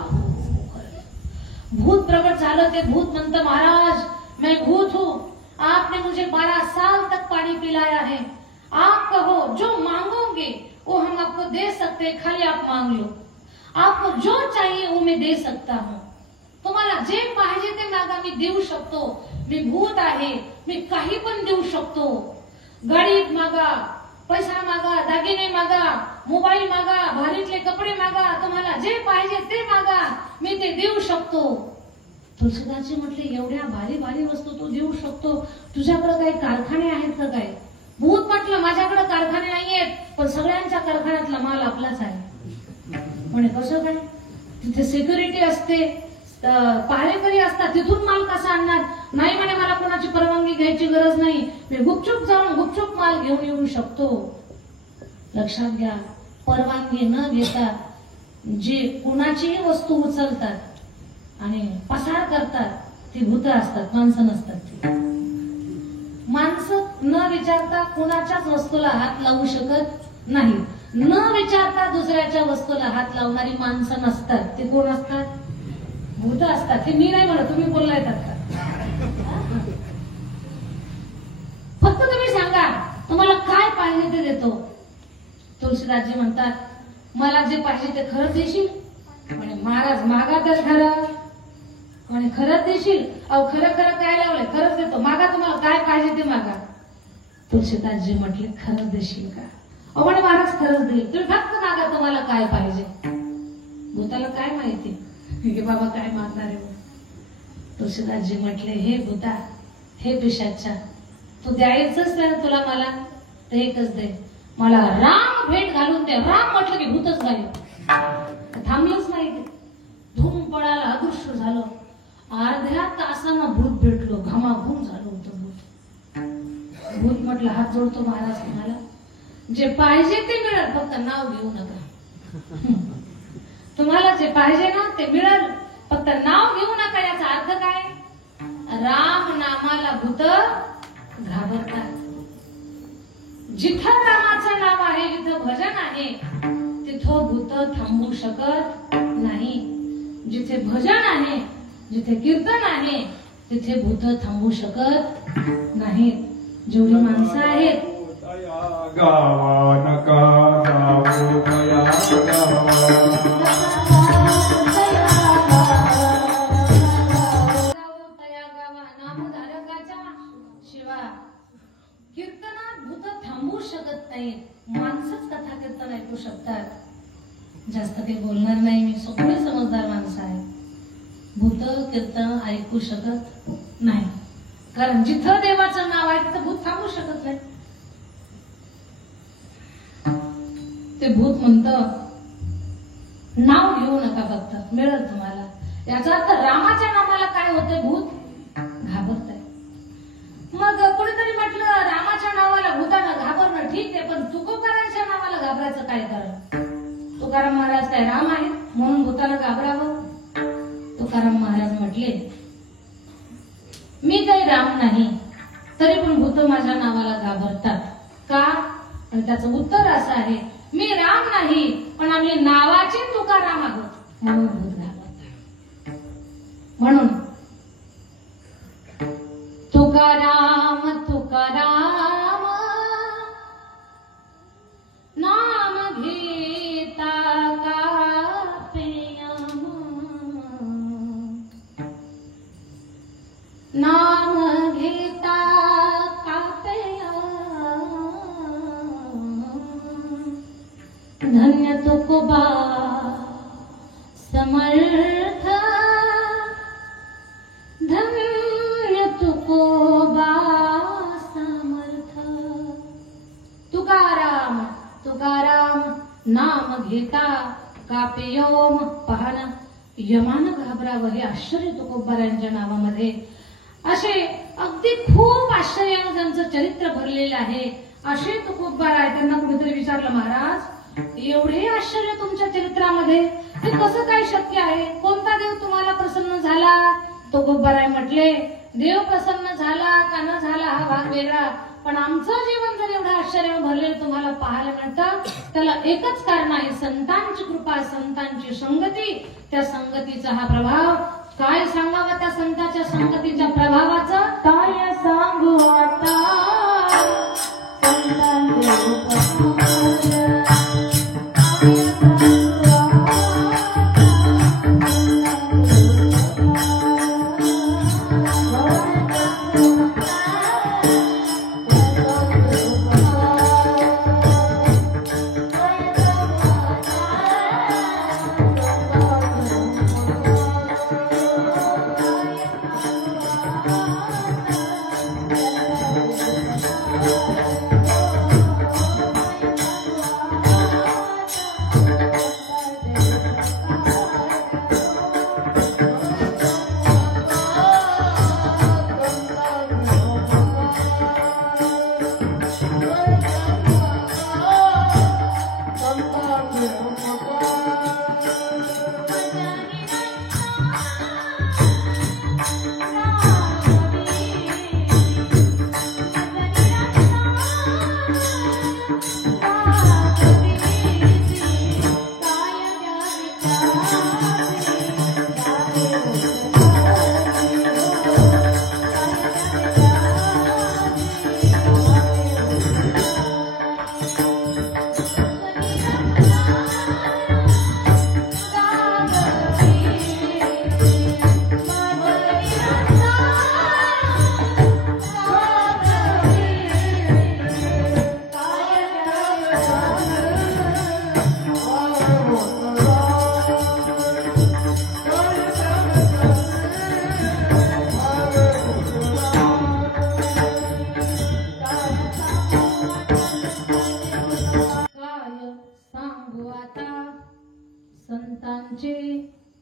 भूत प्रकट झालं. ते भूत म्हणतं, महाराज मैं भूत हूँ, आपने मुझे 12 साल तक पानी पिलाया है, आप कहो जो मांगोगे वो हम आपको दे सकते हैं, खाली आप मांग लो, आपको जो चाहिए वो मैं दे सकता हूँ, तुम्हाला जे पाहिजे ते मागा, मी देऊ शकतो, मी भूत आहे, मी काही पण देऊ शकतो. गाडी मागा, पैसा मागा, दागिने मागा, मोबाईल मागा, भारीतले कपडे मागा, तुम्हाला जे पाहिजे ते मागा, मी ते देऊ शकतो. तुलसीदासजी म्हटले, एवढ्या भारी भारी वस्तू तू देऊ शकतो, तुझ्याकडे काही कारखाने आहेत का? काय? भूत म्हटलं, माझ्याकडे कारखाने नाहीयेत, पण सगळ्यांच्या कारखान्यातला माल आपलाच आहे. म्हणे कसं काय? तिथे सिक्युरिटी असते, पहारेकरी असतात, तिथून माल कसा आणणार? नाही म्हणे मला कोणाची परवानगी घ्यायची गरज नाही, मी गुपचूप जाऊन गुपचूप माल घेऊन येऊ शकतो. लक्षात घ्या, परवानगी न घेता जे कुणाचीही वस्तू उचलतात आणि पसार करतात ती भूत असतात, माणसं नसतात. ती माणसं न विचारता कुणाच्याच वस्तूला हात लावू शकत नाही. न विचारता दुसऱ्याच्या वस्तूला हात लावणारी माणसं नसतात. ते कोण असतात? भूत असतात. ते मी नाही म्हणत, तुम्ही बोललाय आता. फक्त तुम्ही सांगा तुम्हाला काय पाहिजे ते देतो. तुलसीदासजी म्हणतात, मला जे पाहिजे ते खरंच देशील? म्हणे महाराज मागा तर खरं. म्हणे खरंच देशील? अहो खरं खरं काय लावलंय? खरंच देतो. मागा, तुम्हाला काय पाहिजे ते मागा. तुलसीदासजी म्हटले, खरंच देशील का? अहो म्हणे महाराज खरंच देईल. तुम्ही फक्त मागा, तुम्हाला काय पाहिजे. भूताला काय माहिती की बाबा काय मागणार आहे. तुलसीदासजी म्हटले, हे भूता, हे पिशाचा, तू द्यायचंच नाही तुला मला तर एकच दे, मला राम भेट घालून दे. राम म्हटलं की भूतच गायब. थांबलंच नाही, धूम पळाला, अदृश्य झालं. अर्ध्या तासानं भूत भेटलो, घामाघूम झालं होतं भूत. भूत म्हटलं, हात जोडतो महाराज, तुम्हाला जे पाहिजे ते मिळेल, फक्त नाव घेऊ नका. तुम्हाला जे पाहिजे ना ते मिळेल, फक्त नाव घेऊ नका. याचा अर्थ काय? राम नामाला भूत घाबरतात. जिथं रामाचं नाव आहे, जिथं भजन आहे, तिथं भूत थांबू शकत नाही. जिथे भजन आहे, जिथे कीर्तन आहे, तिथे भूत थांबू शकत नाही. जेवढी माणसं आहेत, गावा नका गावो तया गावा नामधारकाच्या शिवाय कीर्तनात भूत थांबू शकत नाही. माणसंच कथा कीर्तन ऐकू शकतात. जास्त काही बोलणार नाही मी, सगळी समजदार माणसं आहे. भूत कीर्तन ऐकू शकत नाही, कारण जिथं देवाचं नाव आहे तिथं भूत थांबू शकत नाही. ते भूत म्हणतं, नाव घेऊ नका, फक्त मिळेल तुम्हाला. याचा अर्थ रामाच्या नावाला काय होतंय? भूत घाबरत आहे. मग कोणीतरी म्हटलं, रामाच्या नावाला भूतानं घाबरणं ठीक आहे, पण तुकोबाराच्या नावाला घाबरायचं काय कारण? तुकाराम महाराज काय राम आहे म्हणून भूताला घाबरावं? तुकाराम महाराज म्हटले, मी काही राम नाही, तरी पण भूत माझ्या नावाला घाबरतात का? आणि त्याचं उत्तर असं आहे, मी राम नाही, पण आम्ही नावाचे तुकाराम आहोत म्हणून भूत घाबरतात. म्हणून तुकाराम तुकाराम नाम घेता कापेयम, नाम घेता कापेयम, धन्य तुकोबा समर्थ, धन्य तुकोबा समर्थ. तुकाराम तुकाराम नाम घेता कापेयोम. पहाना, यमानं घाबरावं हे आश्चर्य तुकोबारायांच्या नावामध्ये. असे अगदी खूप आश्चर्यानं त्यांचं चरित्र भरलेलं आहे. असे तुकोबार आहे. त्यांना कुणीतरी विचारलं, महाराज एवढे आश्चर्य तुमच्या चरित्रामध्ये, हे कसं काय शक्य आहे? कोणता देव तुम्हाला प्रसन्न झाला? तुकोबाराय म्हटले, देव प्रसन्न झाला का न झाला हा भाग वेगळा, पण आमचं जीवन जर एवढं आश्चर्य भरलेलं तुम्हाला पाहायला मिळतं, त्याला एकच कारण आहे, संतांची कृपा, संतांची संगती. त्या संगतीचा हा प्रभाव. काय सांगावं त्या संतांच्या संगतीच्या प्रभावाचं? काय सांगू आता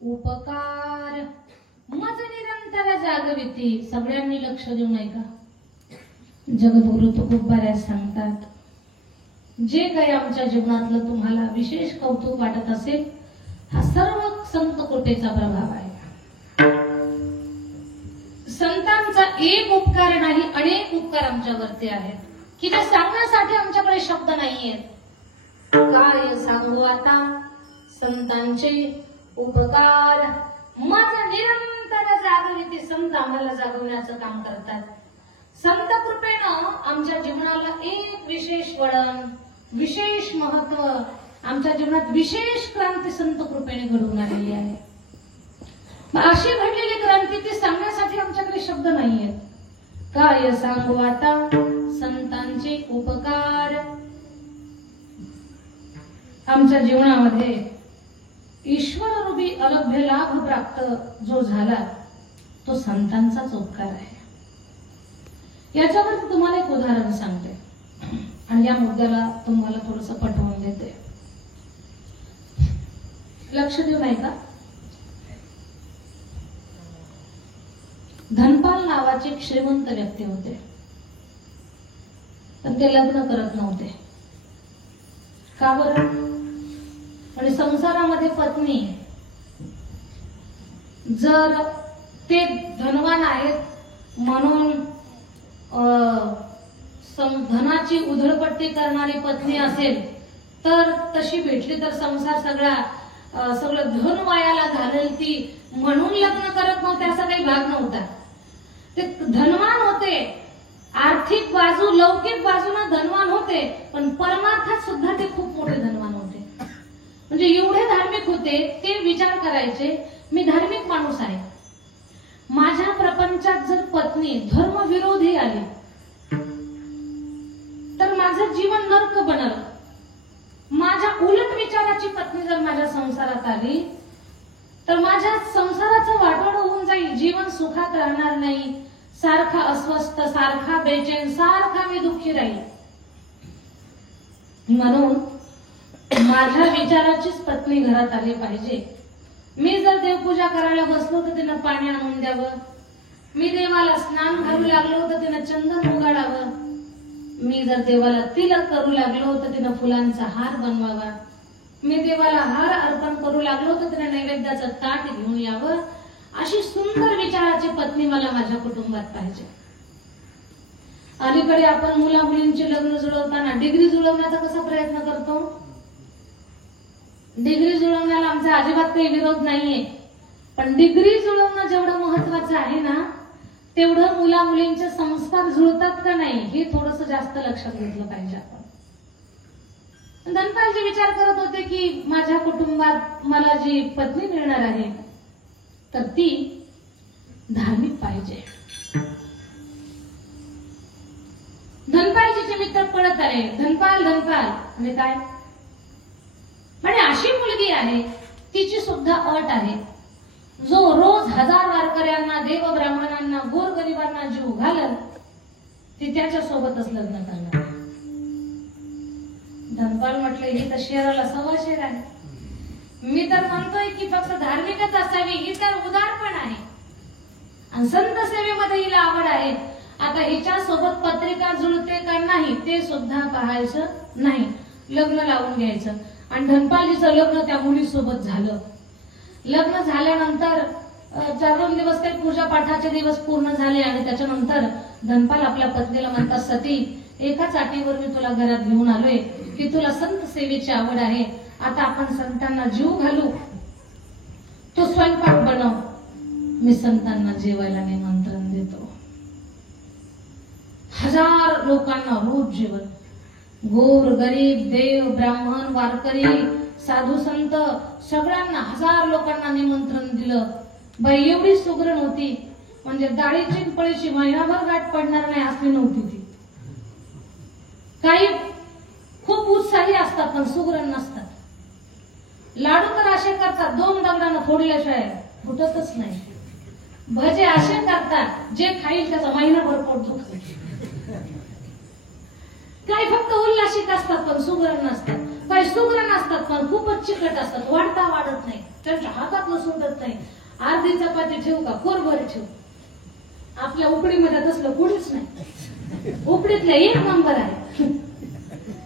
उपकार मज निरंतर जागविती. सगळ्यांनी लक्ष देऊन ऐका. जगद्गुरु तुकोबाराय सांगतात, जे काही आमच्या जीवनातलं तुम्हाला विशेष कौतुक वाटत असेल, हा सर्व संत कोटेचा प्रभाव आहे. संतांचा एक उपकार नाही, अनेक उपकार आमच्यावरती आहेत की ते सांगण्यासाठी आमच्याकडे शब्द नाहीयेत. काय सांगू आता संतांचे उपकार. मज निरंतर जागविती. संत आम्हाला जागवण्याचं काम करतात. संत कृपेनं आमच्या जीवनाला एक विशेष वळण, विशेष महत्व, आमच्या जीवनात विशेष क्रांती संत कृपेने घडवून आलेली आहे. अशी घडलेली क्रांती ती सांगण्यासाठी आमच्याकडे शब्द नाहीयेत. काय सांगू आता संतांचे उपकार. आमच्या जीवनामध्ये ईश्वररूपी अलभ्य लाभ प्राप्त जो झाला तो संतांचाच उपकार आहे. याच्यावर तुम्हाला एक उदाहरण सांगते आणि या मुद्द्याला तुम्हाला थोडस पटवून देते. लक्ष देऊ नाही का. धनपाल नावाचे एक श्रीमंत व्यक्ती होते, पण ते लग्न करत नव्हते. का बरं? आणि संसारामध्ये पत्नी, जर ते धनवान आहेत म्हणून धनाची उधळपट्टी करणारी पत्नी असेल तर तशी भेटली तर संसार सगळं धन वायाला घालेल ती, म्हणून लग्न करत नव्हते असा काही भाग नव्हता. ते धनवान होते, आर्थिक बाजू लौकिक बाजूने धनवान होते, पण परमार्थात सुद्धा ते खूप मोठे धनवान होते. म्हणजे एवढे धार्मिक होते, ते विचार करायचे मी धार्मिक माणूस आहे, माझ्या प्रपंचात जर पत्नी धर्मविरोधी आली तर माझं जीवन नरक बनल. माझ्या उलट विचाराची पत्नी जर माझ्या संसारात आली तर माझ्या संसाराचं वाटोळ होऊन जाईल, जीवन सुखात राहणार नाही, सारखा अस्वस्थ, सारखा बेचैन, सारखा मी दुःखी राहील. म्हणून माझ्या विचाराचीच पत्नी घरात आली पाहिजे. मी जर देवपूजा करायला बसलो तर तिनं पाणी आणून द्यावं, मी देवाला स्नान घालू लागलो तर तिनं चंदन उगाडावं, मी जर देवाला तिलक करू लागलो तर तिनं फुलांचा हार बनवावा, मी देवाला हार अर्पण करू लागलो तर तिनं नैवेद्याचं ताट घेऊन यावं. अशी सुंदर विचाराची पत्नी मला माझ्या कुटुंबात पाहिजे. अलीकडे आपण मुला मुलींचे लग्न जुळवताना डिग्री जुळवण्याचा कसा प्रयत्न करतो. डिग्री जुळवण्याला आमचा अजिबात काही विरोध नाहीये, पण डिग्री जुळवणं जेवढं महत्वाचं आहे ना, तेवढं मुला मुलींचे संस्कार जुळतात का नाही हे थोडस जास्त लक्षात घेतलं पाहिजे आपण. धनपालजी विचार करत होते की माझ्या कुटुंबात मला जी पत्नी मिळणार आहे तर ती धार्मिक पाहिजे. धनपालजीचे मित्र पळत आले, धनपाल धनपाल. म्हणजे काय? म्हणजे अशी मुलगी आहे, तिची सुद्धा अट आहे, जो रोज 1000 वारकऱ्यांना, देव ब्राह्मणांना, गोरगरिबांना जीव घालल, ती त्याच्या सोबतच लग्न करणार. धनपाल म्हटलं ही तर शेराला सव्वा शेर आहे. मी तर म्हणतोय की फक्त धार्मिकच असावी, ही तर उदार पण आहे आणि संत सेवेमध्ये हिला आवड आहे. आता हिच्या सोबत पत्रिका जुळते का नाही ते सुद्धा पाहायचं नाही, लग्न लावून घ्यायचं. आणि धनपालजीचं लग्न त्या मुलीसोबत झालं. लग्न झाल्यानंतर 4-2 दिवस काही पूजा पाठाचे दिवस पूर्ण झाले आणि त्याच्यानंतर धनपाल आपल्या पत्नीला म्हणतात, सती एकाच अटीवर मी तुला घरात घेऊन आलोय की तुला संत सेवेची आवड आहे, आता आपण संतांना जीव घालू, तो स्वयंपाक बनव, मी संतांना जेवायला निमंत्रण देतो. 1000 लोकांना रोज जेवण, गोर गरीब, देव ब्राह्मण, वारकरी, साधू संत सगळ्यांना 1000 लोकांना निमंत्रण दिलं. बाई एवढी सुगरण होती म्हणजे डाळीची पळीची महिनाभर गाठ पडणार नाही असली नव्हती ती. काही खूप उत्साही असतात पण सुगरण नसतात. लाडू तर असे करतात 2 दगडांना फोडल्याशिवाय फुटतच नाही. भजे असे करतात जे खाईल त्याचा महिनाभर पोट दुखत. काही फक्त उल्हासित असतात पण सुगरण नसतात. काही सुग्रण असतात पण खूपच चिकट असतात, वाढता वाढत नाही, त्यांच्या हातातलं सुटत नाही. अर्धी चपाती ठेवू का कोरभर ठेवू? आपल्या उपडीमध्ये तसलं कुणीच नाही. उपडीतल्या एक नंबर आहे.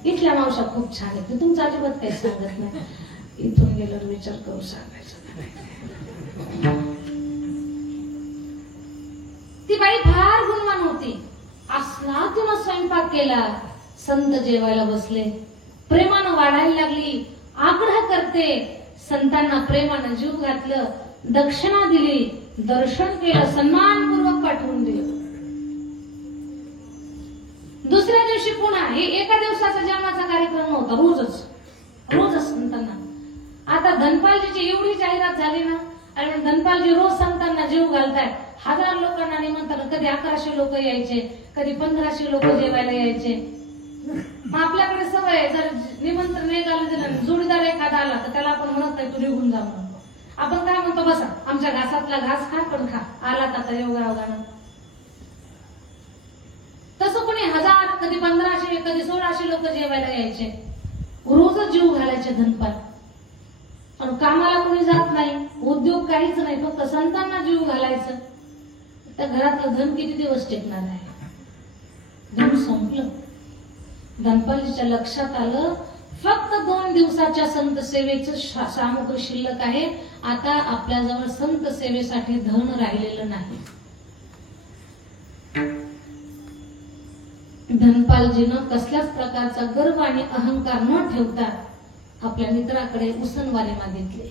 इथल्या मावशा खूप छान आहेत, तुमचं अजिबात काही सांगत नाही. इथून गेल्यावर विचार करू सांगायचं. ती बाई फार गुणवान होती. असला तिनं स्वयंपाक केला. संत जेवायला बसले, प्रेमानं वाढायला लागली, आग्रह करते. संतांना प्रेमानं जीव घातलं, दक्षिणा दिली, दर्शन केलं, सन्मानपूर्वक पाठवून दिलं. दुसऱ्या दिवशी पुन्हा एका दिवसाचा जेवणाचा कार्यक्रम होता. रोजच संतांना. आता धनपालजीची एवढी जाहिरात झाली ना, आणि धनपालजी रोज संतांना जीव घालतायत. 1000 लोकांना निमंत्रण, कधी 1100 लोक यायचे, कधी 1500 लोक जेवायला यायचे. मग आपल्याकडे सवय आहे, जर निमंत्रण नाही घालून दिलं, जोडीदार एखादा आला तर त्याला आपण म्हणत नाही तू निघून जा म्हणून. आपण काय म्हणतो, बसा आमच्या घासातला घास खा, पण खा, आलात आता योगायोगानं. तसं कोणी 1000, कधी 1500, कधी 1600 लोक जेवायला यायचे. रोजच जीव घालायचे धनपाल. पण कामाला कोणी जात नाही, उद्योग काहीच नाही, फक्त संतांना जीव घालायचं. त्या घरातलं धन किती दिवस टिकणार आहे? धन संपलं. धनपालजीच्या लक्षात आलं, फक्त 2 दिवसाच्या संत सेवेचं सामुग्री शिल्लक आहे. आता आपल्याजवळ संत सेवेसाठी धन राहिलेलं नाही. धनपालजीनं कसल्याच प्रकारचा गर्व आणि अहंकार न ठेवता आपल्या मित्राकडे उसनवारी मागितली.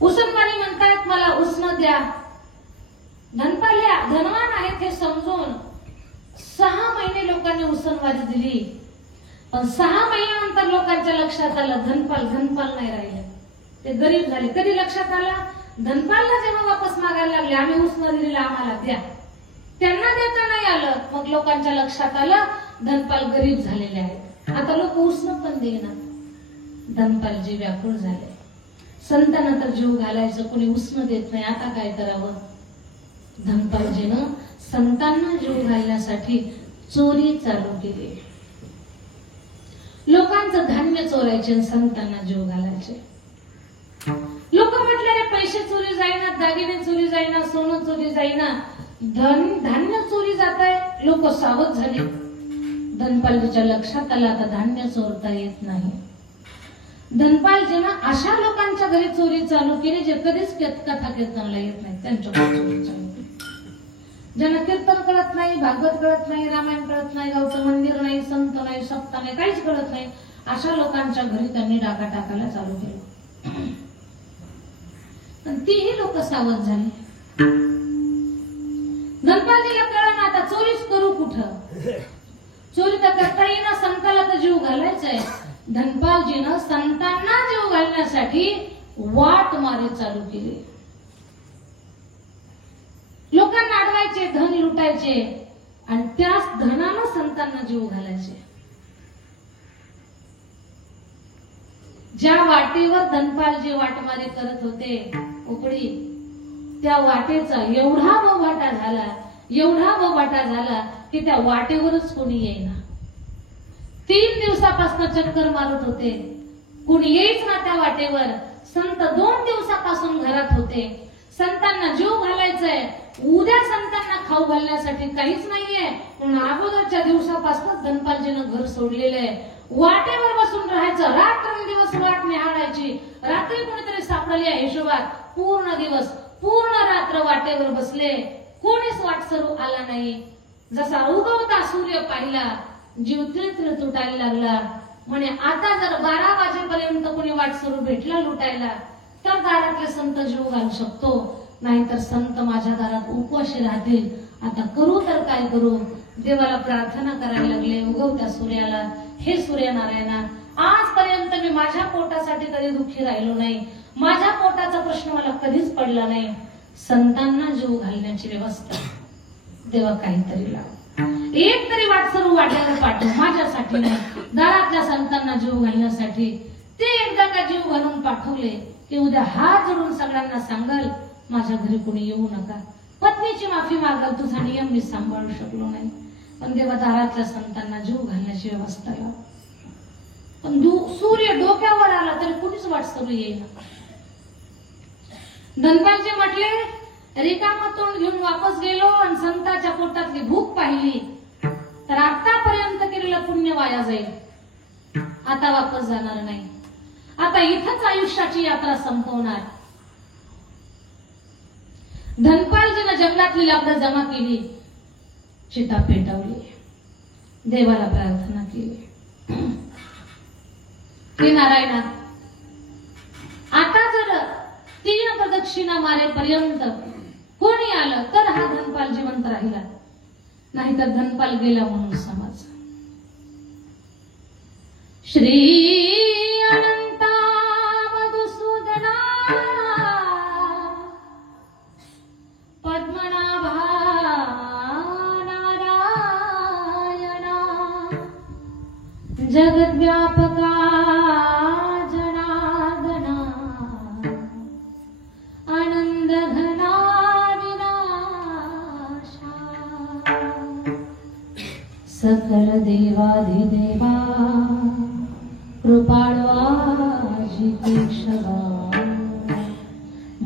उसनवारी म्हणतायत, मला उसनं द्या. धनपाल्या धनवान आहेत हे समजून 6 महिने लोकांनी उसनवारी दिली. पण 6 महिन्यानंतर लोकांच्या लक्षात आलं, धनपाल नाही राहिले, ते गरीब झाले. कधी लक्षात आलं? धनपालला जेव्हा वापस मागायला लागले, आम्ही उसनं दिलेलं आम्हाला द्या, त्यांना देता नाही आलं. मग लोकांच्या लक्षात आलं, धनपाल गरीब झालेले आहेत. आता लोक उसनं पण देणार. धनपालजी व्याकुळ झाले. संतांना तर जीव घालायचं, कोणी उसनं देत नाही, आता काय करावं? धनपालजीनं संतांना जीव घालण्यासाठी चोरी चालू केली. लोकांचं धान्य चोरायचे, संतांना जीव घालायचे. लोक म्हटले, पैसे चोरी जाईना, दागिने चोरी जाईना, सोनं चोरी जाईना, धान्य चोरी जात आहे. लोक सावध झाले. धनपालजीच्या लक्षात आलं, आता धान्य चोरता येत नाही. धनपालजीनं अशा लोकांच्या घरी चोरी चालू केली जे कधीच कथा कीर्तनला येत नाही, त्यांच्याकडे चोरी चालू केली. ज्यांना कीर्तन कळत नाही, भागवत कळत नाही, रामायण कळत नाही, गावचं मंदिर नाही, संत नाही, सप्ताह नाही, काहीच कळत नाही, अशा लोकांच्या घरी त्यांनी डाका टाकायला चालू केलं. पण तीही लोक सावध झाली. धनपालजीला कळलं, आता चोरीच करू कुठं? चोरी तर करता येईना, संताला तर जीव घालायचंय. धनपालजीनं संतांना जीव घालण्यासाठी वाट मारे चालू केली. लोकांना अडवायचे, धन लुटायचे आणि त्याच धनानं संतांना जीव घालायचे. ज्या वाटेवर धनपालजी वाटमारी करत होते उपडी, त्या वाटेचा एवढा बोबाटा झाला की त्या वाटेवरच कोणी येईना. 3 दिवसापासून चक्कर मारत होते, कोणी येईच ना त्या वाटेवर. संत 2 दिवसापासून घरात होते. संतांना जीव घालायचंय, उद्या संतांना खाऊ घालण्यासाठी काहीच नाहीये. म्हणून अगोदरच्या दिवसापासून धनपालजीनं घर सोडलेलं आहे. वाटेवर बसून राहायचं, रात्रंदिवस वाट निहाळायची. रात्री कोणीतरी सापडले या हिशोबात पूर्ण दिवस पूर्ण रात्र वाटेवर बसले, कोणीच वाट सरू आला नाही. जसा उगवता सूर्य पाहिला, जीव तिळतिळ तुटायला लागला. म्हणे आता जर 12 वाजेपर्यंत कोणी वाट सरू भेटला लुटायला तर दारातले संत जीव घालू शकतो, नाहीतर संत माझ्या दारात उपवाशी राहतील. आता करू तर काय करू? देवाला प्रार्थना करायला लागले उगवत्या सूर्याला, हे सूर्यनारायणा, आजपर्यंत मी माझ्या पोटासाठी कधी दुःखी राहिलो नाही, माझ्या पोटाचा प्रश्न मला कधीच पडला नाही. संतांना जीव घालण्याची व्यवस्था देवा काहीतरी लाव, एक तरी वाटसरू वाट्यावर पाठव, माझ्यासाठी नाही, दारातल्या संतांना जीव घालण्यासाठी. ते एकदा का जीव घालून पाठवले की उद्या हात जोडून सगळ्यांना सांगाल माझ्या घरी कोणी येऊ नका. पत्नीची माफी मागाल, तुझा नियम मी सांभाळू शकलो नाही. पण देवा दारातल्या संतांना जीव घालण्याची व्यवस्था लाव. पण सूर्य डोक्यावर आला तरी कुणीच वाटसरू येईना. धनपालजी म्हटले रिकामा तोंड घेऊन वापस गेलो आणि संताच्या पोटातली भूक पाहिली तर आतापर्यंत केलेलं पुण्य वाया जाईल. आता वापस जाणार नाही. आता इथंच आयुष्याची यात्रा संपवणार. धनपालजीनं जंगलातली लाकडं जमा केली, चिता पेटवली, देवाला प्रार्थना केली. हे नारायणा, आता जर 3 प्रदक्षिणा मारेपर्यंत कोणी आलं तर हा धनपाल जिवंत राहिला, नाहीतर धनपाल गेला म्हणून समज. श्री अनंता मधुसूदना पद्मनाभा नारायणा जगद्व्यापका जनार्दना आनंद घना विनाशा सकल देवाधिदेवा कृपाळवाजी केशवा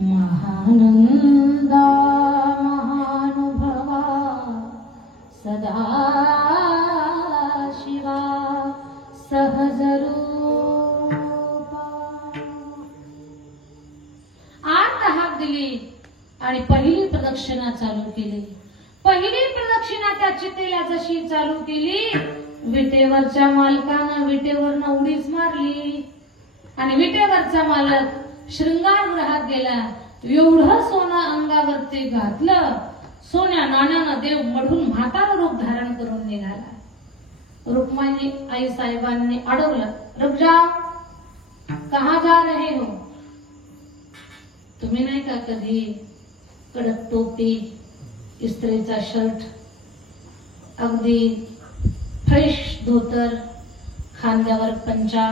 महानंदा महानुभवा सदा शिवा सहज रूपा. 8 हाक दिली आणि पहिली प्रदक्षिणा चालू केली. पहिली प्रदक्षिणा त्या चितेला जशी चालू केली, विटेवरच्या मालकानं विटेवरनं उडीच मारली आणि विटेवरचा मालक शृंगारगृहात गेला. एवढं सोनं अंगावरती घातलं, सोन्या नाण्यानं देव मढून म्हातारं रूप धारण करून निघाला. रुक्माई आई साहेबांनी अडवलं, रुक जाओ, कहां जा रहे हो? तुम्ही नाही का कधी कडक टोपी, इस्त्रीचा शर्ट, अगदी फ्रेश धोतर, खांद्यावर पंचा,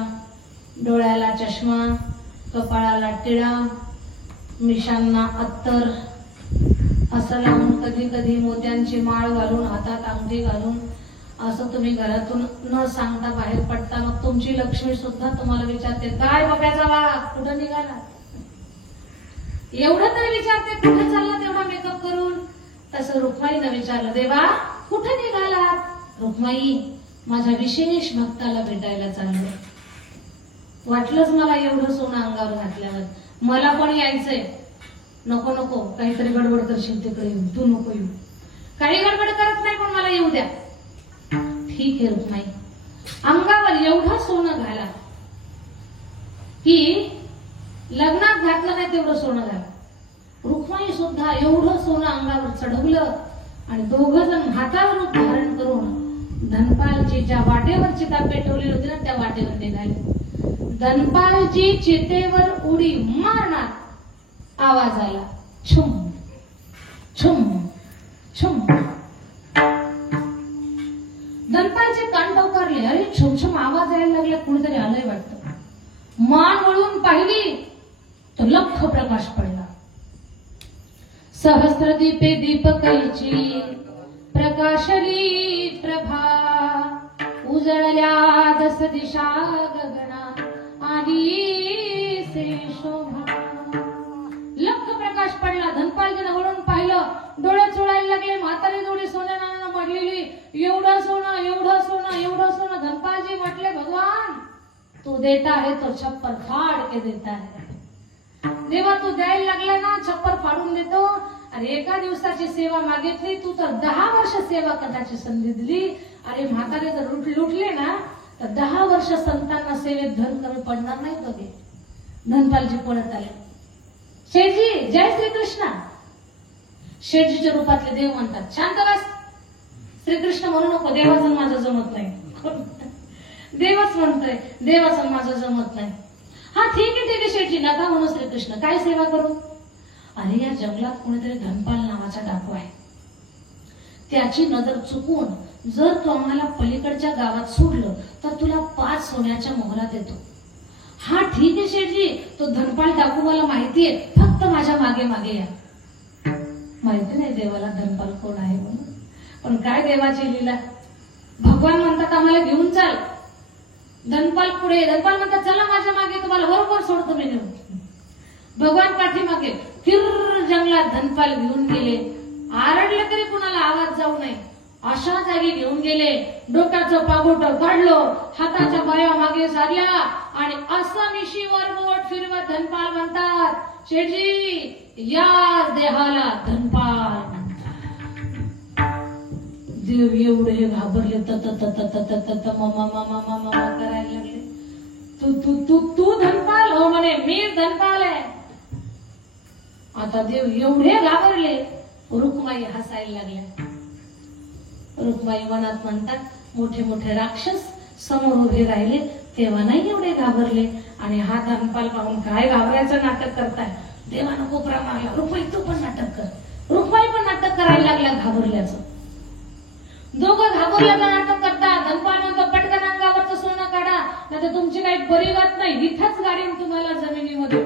डोळ्याला चष्मा, कपाळाला टिळा, मिशांना अत्तर असं लावून, कधी कधी मोत्यांची माळ घालून, हातात अंगठी घालून असं तुम्ही घरातून न सांगता बाहेर पडता, मग तुमची लक्ष्मी सुद्धा तुम्हाला विचारते, काय बघायचा वा, कुठं निघाला? एवढं तरी विचारते, कुठे चालला तेवढा मेकअप करून? तसं रुक्माईनं विचारलं, देवा कुठे निघालात? रुक्माई, माझ्या विशेष भक्ताला भेटायला चाललोय. वाटलंच मला एवढं सोनं अंगावर घातल्यावर, मला पण यायचंय. नको नको, काहीतरी गडबड करशील तिकडे येऊन, तू नको येऊ. काही गडबड करत नाही, पण मला येऊ द्या. ठीक आहे रुक्माई. अंगावर एवढं सोनं घाला की लग्नात घातलं नाही तेवढं सोनं घाला. रुक्माई सुद्धा एवढं सोनं अंगावर चढवलं आणि दोघं जण हातावर रूप धारण करून धनपालची ज्या वाटेवर चिता पेटवली होती ना, त्या वाटेवर निघाले. धनपालची चितेवर उडी मारणार, आवाज आला, छुम छुम छुम. धनपालचे कान टवकारले, अरे छुम छुम आवाज यायला लागला, कुणीतरी आलंय वाटतं. मान वळून पाहिली तर लख प्रकाश पडला. सहस्रदीपे दीपकैची प्रकाशली प्रभा, उजळल्या 10 दिशा गगना, आली से शोभा. लख प्रकाश पडला. धनपालजीनं वळून पाहिलं, डोळे चोळायला लागले. म्हातारी जोडी सोन्यानं मढलेली, एवढं सोनं, एवढं सोनं, एवढं सोनं. धनपालजी म्हटले, भगवान तू देता है तो छप्पर फाड़ के देता है. देवा तू द्यायला लागला ना, छप्पर फाडून देतो. अरे एका दिवसाची सेवा मागितली, तू तर 10 वर्ष सेवा करण्याची संधी दिली. अरे म्हातारे जर लुटले ना तर 10 वर्ष संतांना सेवेत धन कमी पडणार नाही बघे. धनपालजी पळत आले. शेठजी जय श्रीकृष्ण. शेठजीच्या रूपातले देव म्हणतात, शांत बस, श्रीकृष्ण म्हणू नको, देवाचं माझं जमत नाही. देवच म्हणतोय, देवाचं माझं जमत नाही. हा ठीक आहे शेठजी, नका म्हणू श्रीकृष्ण, काय सेवा करू? अरे या जंगलात कोणीतरी धनपाल नावाचा डाकू आहे. त्याची नजर चुकून जर तू आम्हाला पलीकडच्या गावात सोडलं तर तुला 5 सोन्याच्या मोहरा देतो. हा ठीक आहे शेठजी, तो धनपाल डाकू मला माहितीये, फक्त माझ्या मागे मागे या. माहिती नाही देवाला धनपाल कोण आहे म्हणून, पण काय देवाची लीला, भगवान म्हणतात आम्हाला घेऊन चाल. धनपाल पुढे, धनपाल म्हणतात चला माझ्या मागे, तुम्हाला बरोबर सोडतो मी नेऊन. भगवान पाठीमागे फिर जंगलात धनपाल घेऊन गेले. आरडले तरी कुणाला आवाज जाऊ नये अशा जागी घेऊन गेले. डोक्याचं पागोट काढलं, हाताच्या बाया मागे सारल्या आणि असं मिशीवर बोट फिरवत धनपाल म्हणतात, शेठजी या देहाला धनपाल म्हणतात. देव एवढे घाबरले, तत मामा करायला लागले. तू धनपाल? हो म्हणे मी धनपाल आहे. आता देव एवढे घाबरले, रुक्माई हसायला लागल्या. रुक्माई वनात म्हणतात, मोठे मोठे राक्षस समोर उभे राहिले तेव्हा नाही एवढे घाबरले. आणि हा धनपाल पाहून काय घाबरायचं नाटक करताय. देवानं कोपरा मारला, रुक्माई तू पण नाटक कर. रुक्माई पण नाटक करायला लागल्या घाबरल्याचं. दोघं घाबरल्याचं नाटक करतात. धनपाल म्हणतो पटकन अंगावरचं सोनं काढा, नाही तुमची काही बरी बात नाही, इथंच गाडीन तुम्हाला जमिनीमध्ये.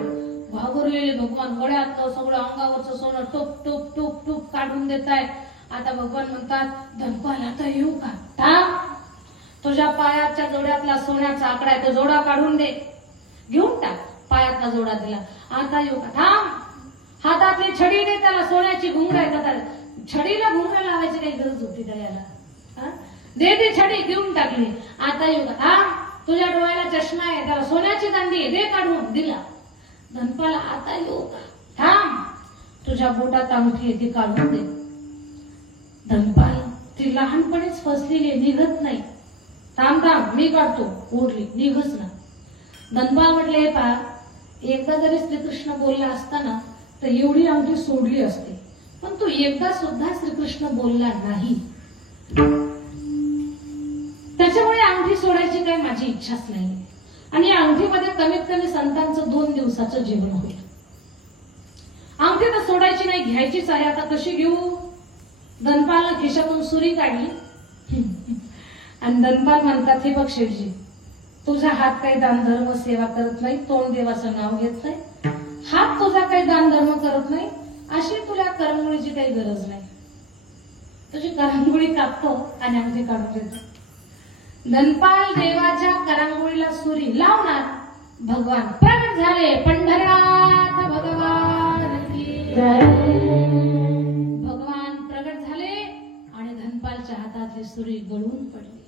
घाबरलेले भगवान गळ्यातलं सगळं अंगावरचं सोनं टोप टोप टोप टोप काढून देताय. आता भगवान म्हणतात, धनपाल आता येऊ का? थांब, तुझ्या पायाच्या जोड्यातला सोन्याचा आकडा आहे तो जोडा काढून दे, घेऊन टाक. पायातला जोडा दिला. आता येऊ का? थांब, हातातली छडी दे, त्याला सोन्याची घुंगरं आहे. छडीला घुंगरं लावायची काही गरज होती का याला? दे ती छडी, घेऊन टाकली. आता येऊ का? थांब, तुझ्या डोळ्याला चष्मा आहे, त्याला सोन्याची दांडी आहे, दे काढून. दिला. धनपाल आता येऊ का? थांब, तुझ्या बोटात अंगठी आहे ती काढून दे. धनपाल ती लहानपणीच फसलेली, निघत नाही. थांब थांब मी काढतो. ओढली, निघच ना. धनपाल म्हटले, हे पहा, एकदा जरी श्रीकृष्ण बोलला असताना तर एवढी अंगठी सोडली असते, पण तू एकदा सुद्धा श्रीकृष्ण बोलला नाही, त्याच्यामुळे अंगठी सोडायची काही माझी इच्छाच नाही. आणि या अंगठीमध्ये कमीत कमी संतांचं 2 दिवसाचं जेवण होईल. अंगठी तर सोडायची नाही, घ्यायचीच आहे. आता कशी घेऊ? धनपालनं खिशातून सुरी काढली आणि धनपाल म्हणतात, हे बघ शेठजी, तुझा हात काही दानधर्म सेवा करत नाही, तोंड देवाचं नाव घेत नाही, हात तुझा काही दानधर्म करत नाही, अशी तुला करंगुळीची काही गरज नाही. तुझी करंगुळी कापतो आणि अंगठी काढून देतो. धनपाल देवाच्या करंगुळीला सुरी लावणार, भगवान प्रगट झाले. पंढऱ्यात भगवान की जय. भगवान प्रगट झाले आणि धनपालच्या हातातली सुरी गळून पडली.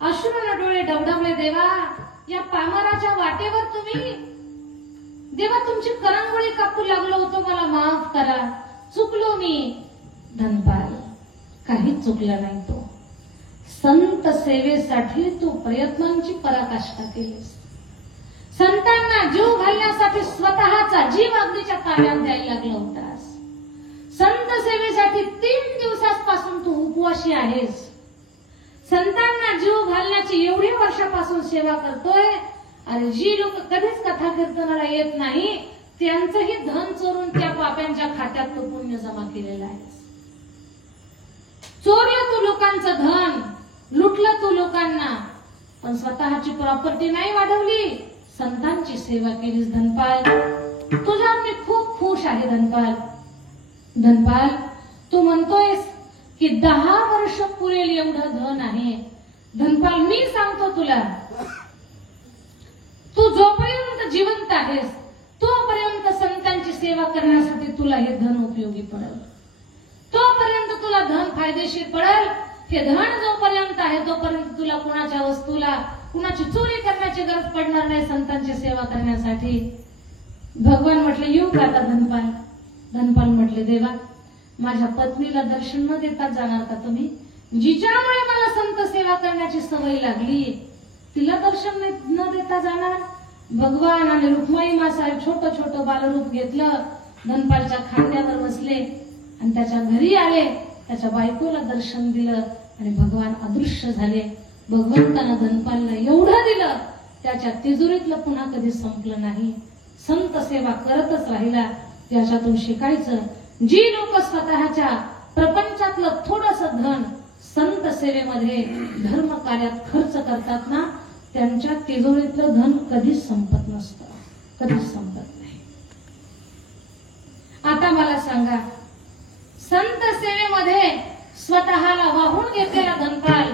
अश्रूने डोळे डबडबले, देवा या पामराच्या वाटेवर तुम्ही, देवा तुमची करंगुळी कापू लागलो होतो, मला माफ करा, चुकलो मी. धनपाल काहीच चुकला नाही. तो संत सेवेसाठी तू प्रयत्नांची पराकाष्ठा केलीस. संतांना जीव घालण्यासाठी स्वतःचा जीव अग्नीच्या ताब्यात द्यायला लागला होतास. संत सेवेसाठी 3 दिवसापासून तू उपवासी आहेस. संतांना जीव घालण्याची एवढी वर्षापासून सेवा करतोय. अरे जी लोक कधीच कथा कीर्तनाला येत नाही त्यांचंही धन चोरून त्या पाप्यांच्या खात्यात तो पुण्य जमा केलेला आहे. चोरलं तू लोकांचं धन, लुटलं तू लोकांना, पण स्वतःची प्रॉपर्टी नाही वाढवली, संतांची सेवा केलीस. धनपाल तुझ्यावर मी खूप खुश आहे. धनपाल, धनपाल तू म्हणतोयस की 10 वर्ष पुरेल एवढं धन आहे. धनपाल मी सांगतो तुला, तू जोपर्यंत जिवंत आहेस तोपर्यंत संतांची सेवा करण्यासाठी तुला हे धन उपयोगी पडेल. तोपर्यंत तुला धन फायदेशीर पडेल. हे धन जोपर्यंत आहे तोपर्यंत तुला कुणाच्या वस्तूला, कुणाची चोरी करण्याची गरज पडणार नाही संतांची सेवा करण्यासाठी. भगवान म्हटले, येऊ का आता धनपाल? धनपाल म्हटले, देवा माझ्या पत्नीला दर्शन न देता जाणार का तुम्ही? जिच्यामुळे मला संत सेवा करण्याची सवय लागली तिला दर्शन न देता जाणार? भगवान आणि रुक्माई मासाहेब छोटं छोटं बालरूप घेतलं, धनपालच्या खांद्यावर बसले आणि त्याच्या घरी आले. त्याच्या बायकोला दर्शन दिलं आणि भगवान अदृश्य झाले. भगवंतानं धनपालला एवढं दिलं त्याच्या तिजोरीतलं पुन्हा कधी संपलं नाही. संत सेवा करतच राहिला. त्याच्यातून शिकायचं, जी लोक स्वतःच्या प्रपंचातलं थोडंसं धन संत सेवेमध्ये धर्म कार्यात खर्च करतात ना, त्यांच्या तिजोरीतलं धन कधीच संपत नसतं, कधीच संपत नाही. आता मला सांगा, संत सेवेमध्ये स्वतःला वाहून घेतलेला धनपाल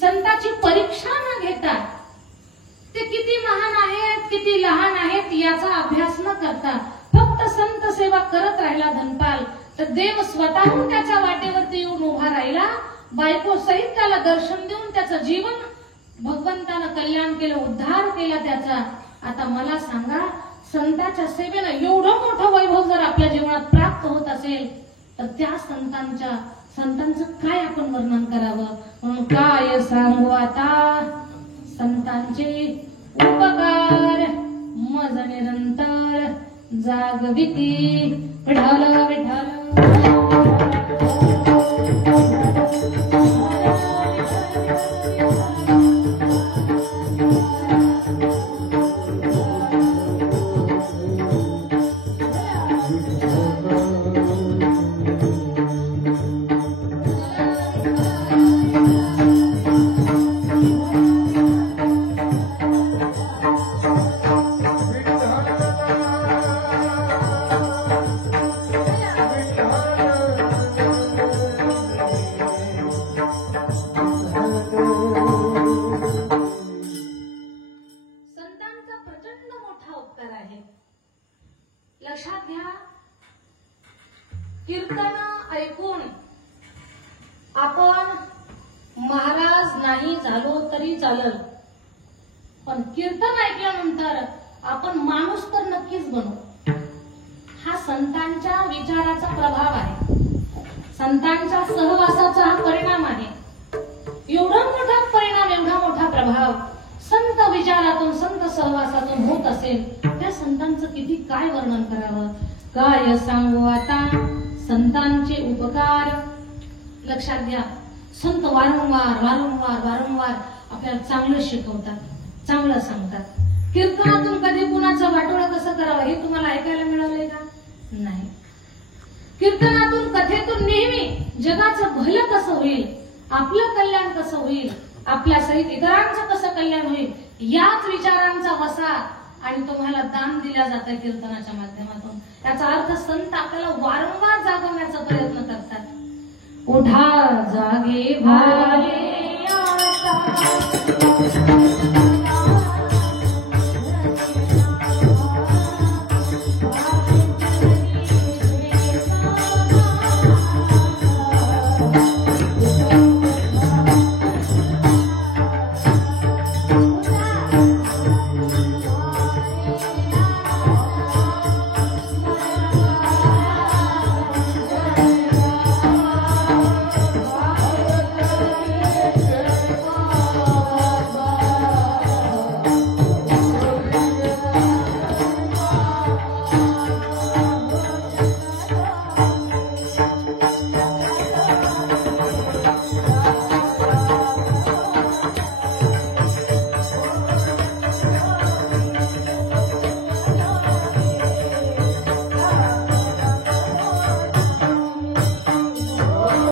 संताची परीक्षा न घेता ते किती महान आहेत किती लहान आहेत याचा अभ्यास न करता फक्त संत सेवा करत राहिला धनपाल, तर देव स्वतःहून त्याच्या वाटेवरती येऊन उभा राहिला, बायको सहित त्याला दर्शन देऊन त्याचं जीवन भगवंतानं कल्याण केलं, उद्धार केला त्याचा. आता मला सांगा, संतांच्या सेवेनं एवढं मोठं वैभव जर आपल्या जीवनात प्राप्त होत असेल तर त्या संतांचं काय आपण वर्णन करावं. म्हणून काय सांगू आता संतांचे उपकार, मज निरंतर जागविती विठ्ठल विठ्ठल. लक्षात घ्या, कीर्तन ऐकून आपण महाराज नाही झालो तरी चालल, पण कीर्तन ऐकल्यानंतर आपण माणूस तर नक्कीच बनू. हा संतांच्या विचाराचा प्रभाव आहे, संतांच्या सहवासाचा हा परिणाम आहे. एवढा मोठा परिणाम, एवढा मोठा प्रभाव संत विचारातून संत सहवासातून होत असेल, त्या संतांचं किती काय वर्णन करावं. काय सांगू आता संतांचे उपकार. लक्षात घ्या, संत वारंवार वारंवार वारंवार आपल्याला चांगलं शिकवतात, चांगलं सांगतात. कीर्तनातून कधी कुणाचं वाटोळं कसं करावं हे तुम्हाला ऐकायला मिळालंय का? नाही. कीर्तनातून कथेतून नेहमी जगाचं भलं कसं होईल, आपलं कल्याण कसं होईल, आपल्या सहित इतरांचं कसं कल्याण होईल, याच विचारांचा वसा आणि तुम्हाला दान दिला जातं कीर्तनाच्या माध्यमातून. याचा अर्थ संत आपल्याला वारंवार जागवण्याचा प्रयत्न करतात. उठा जागे भाले आता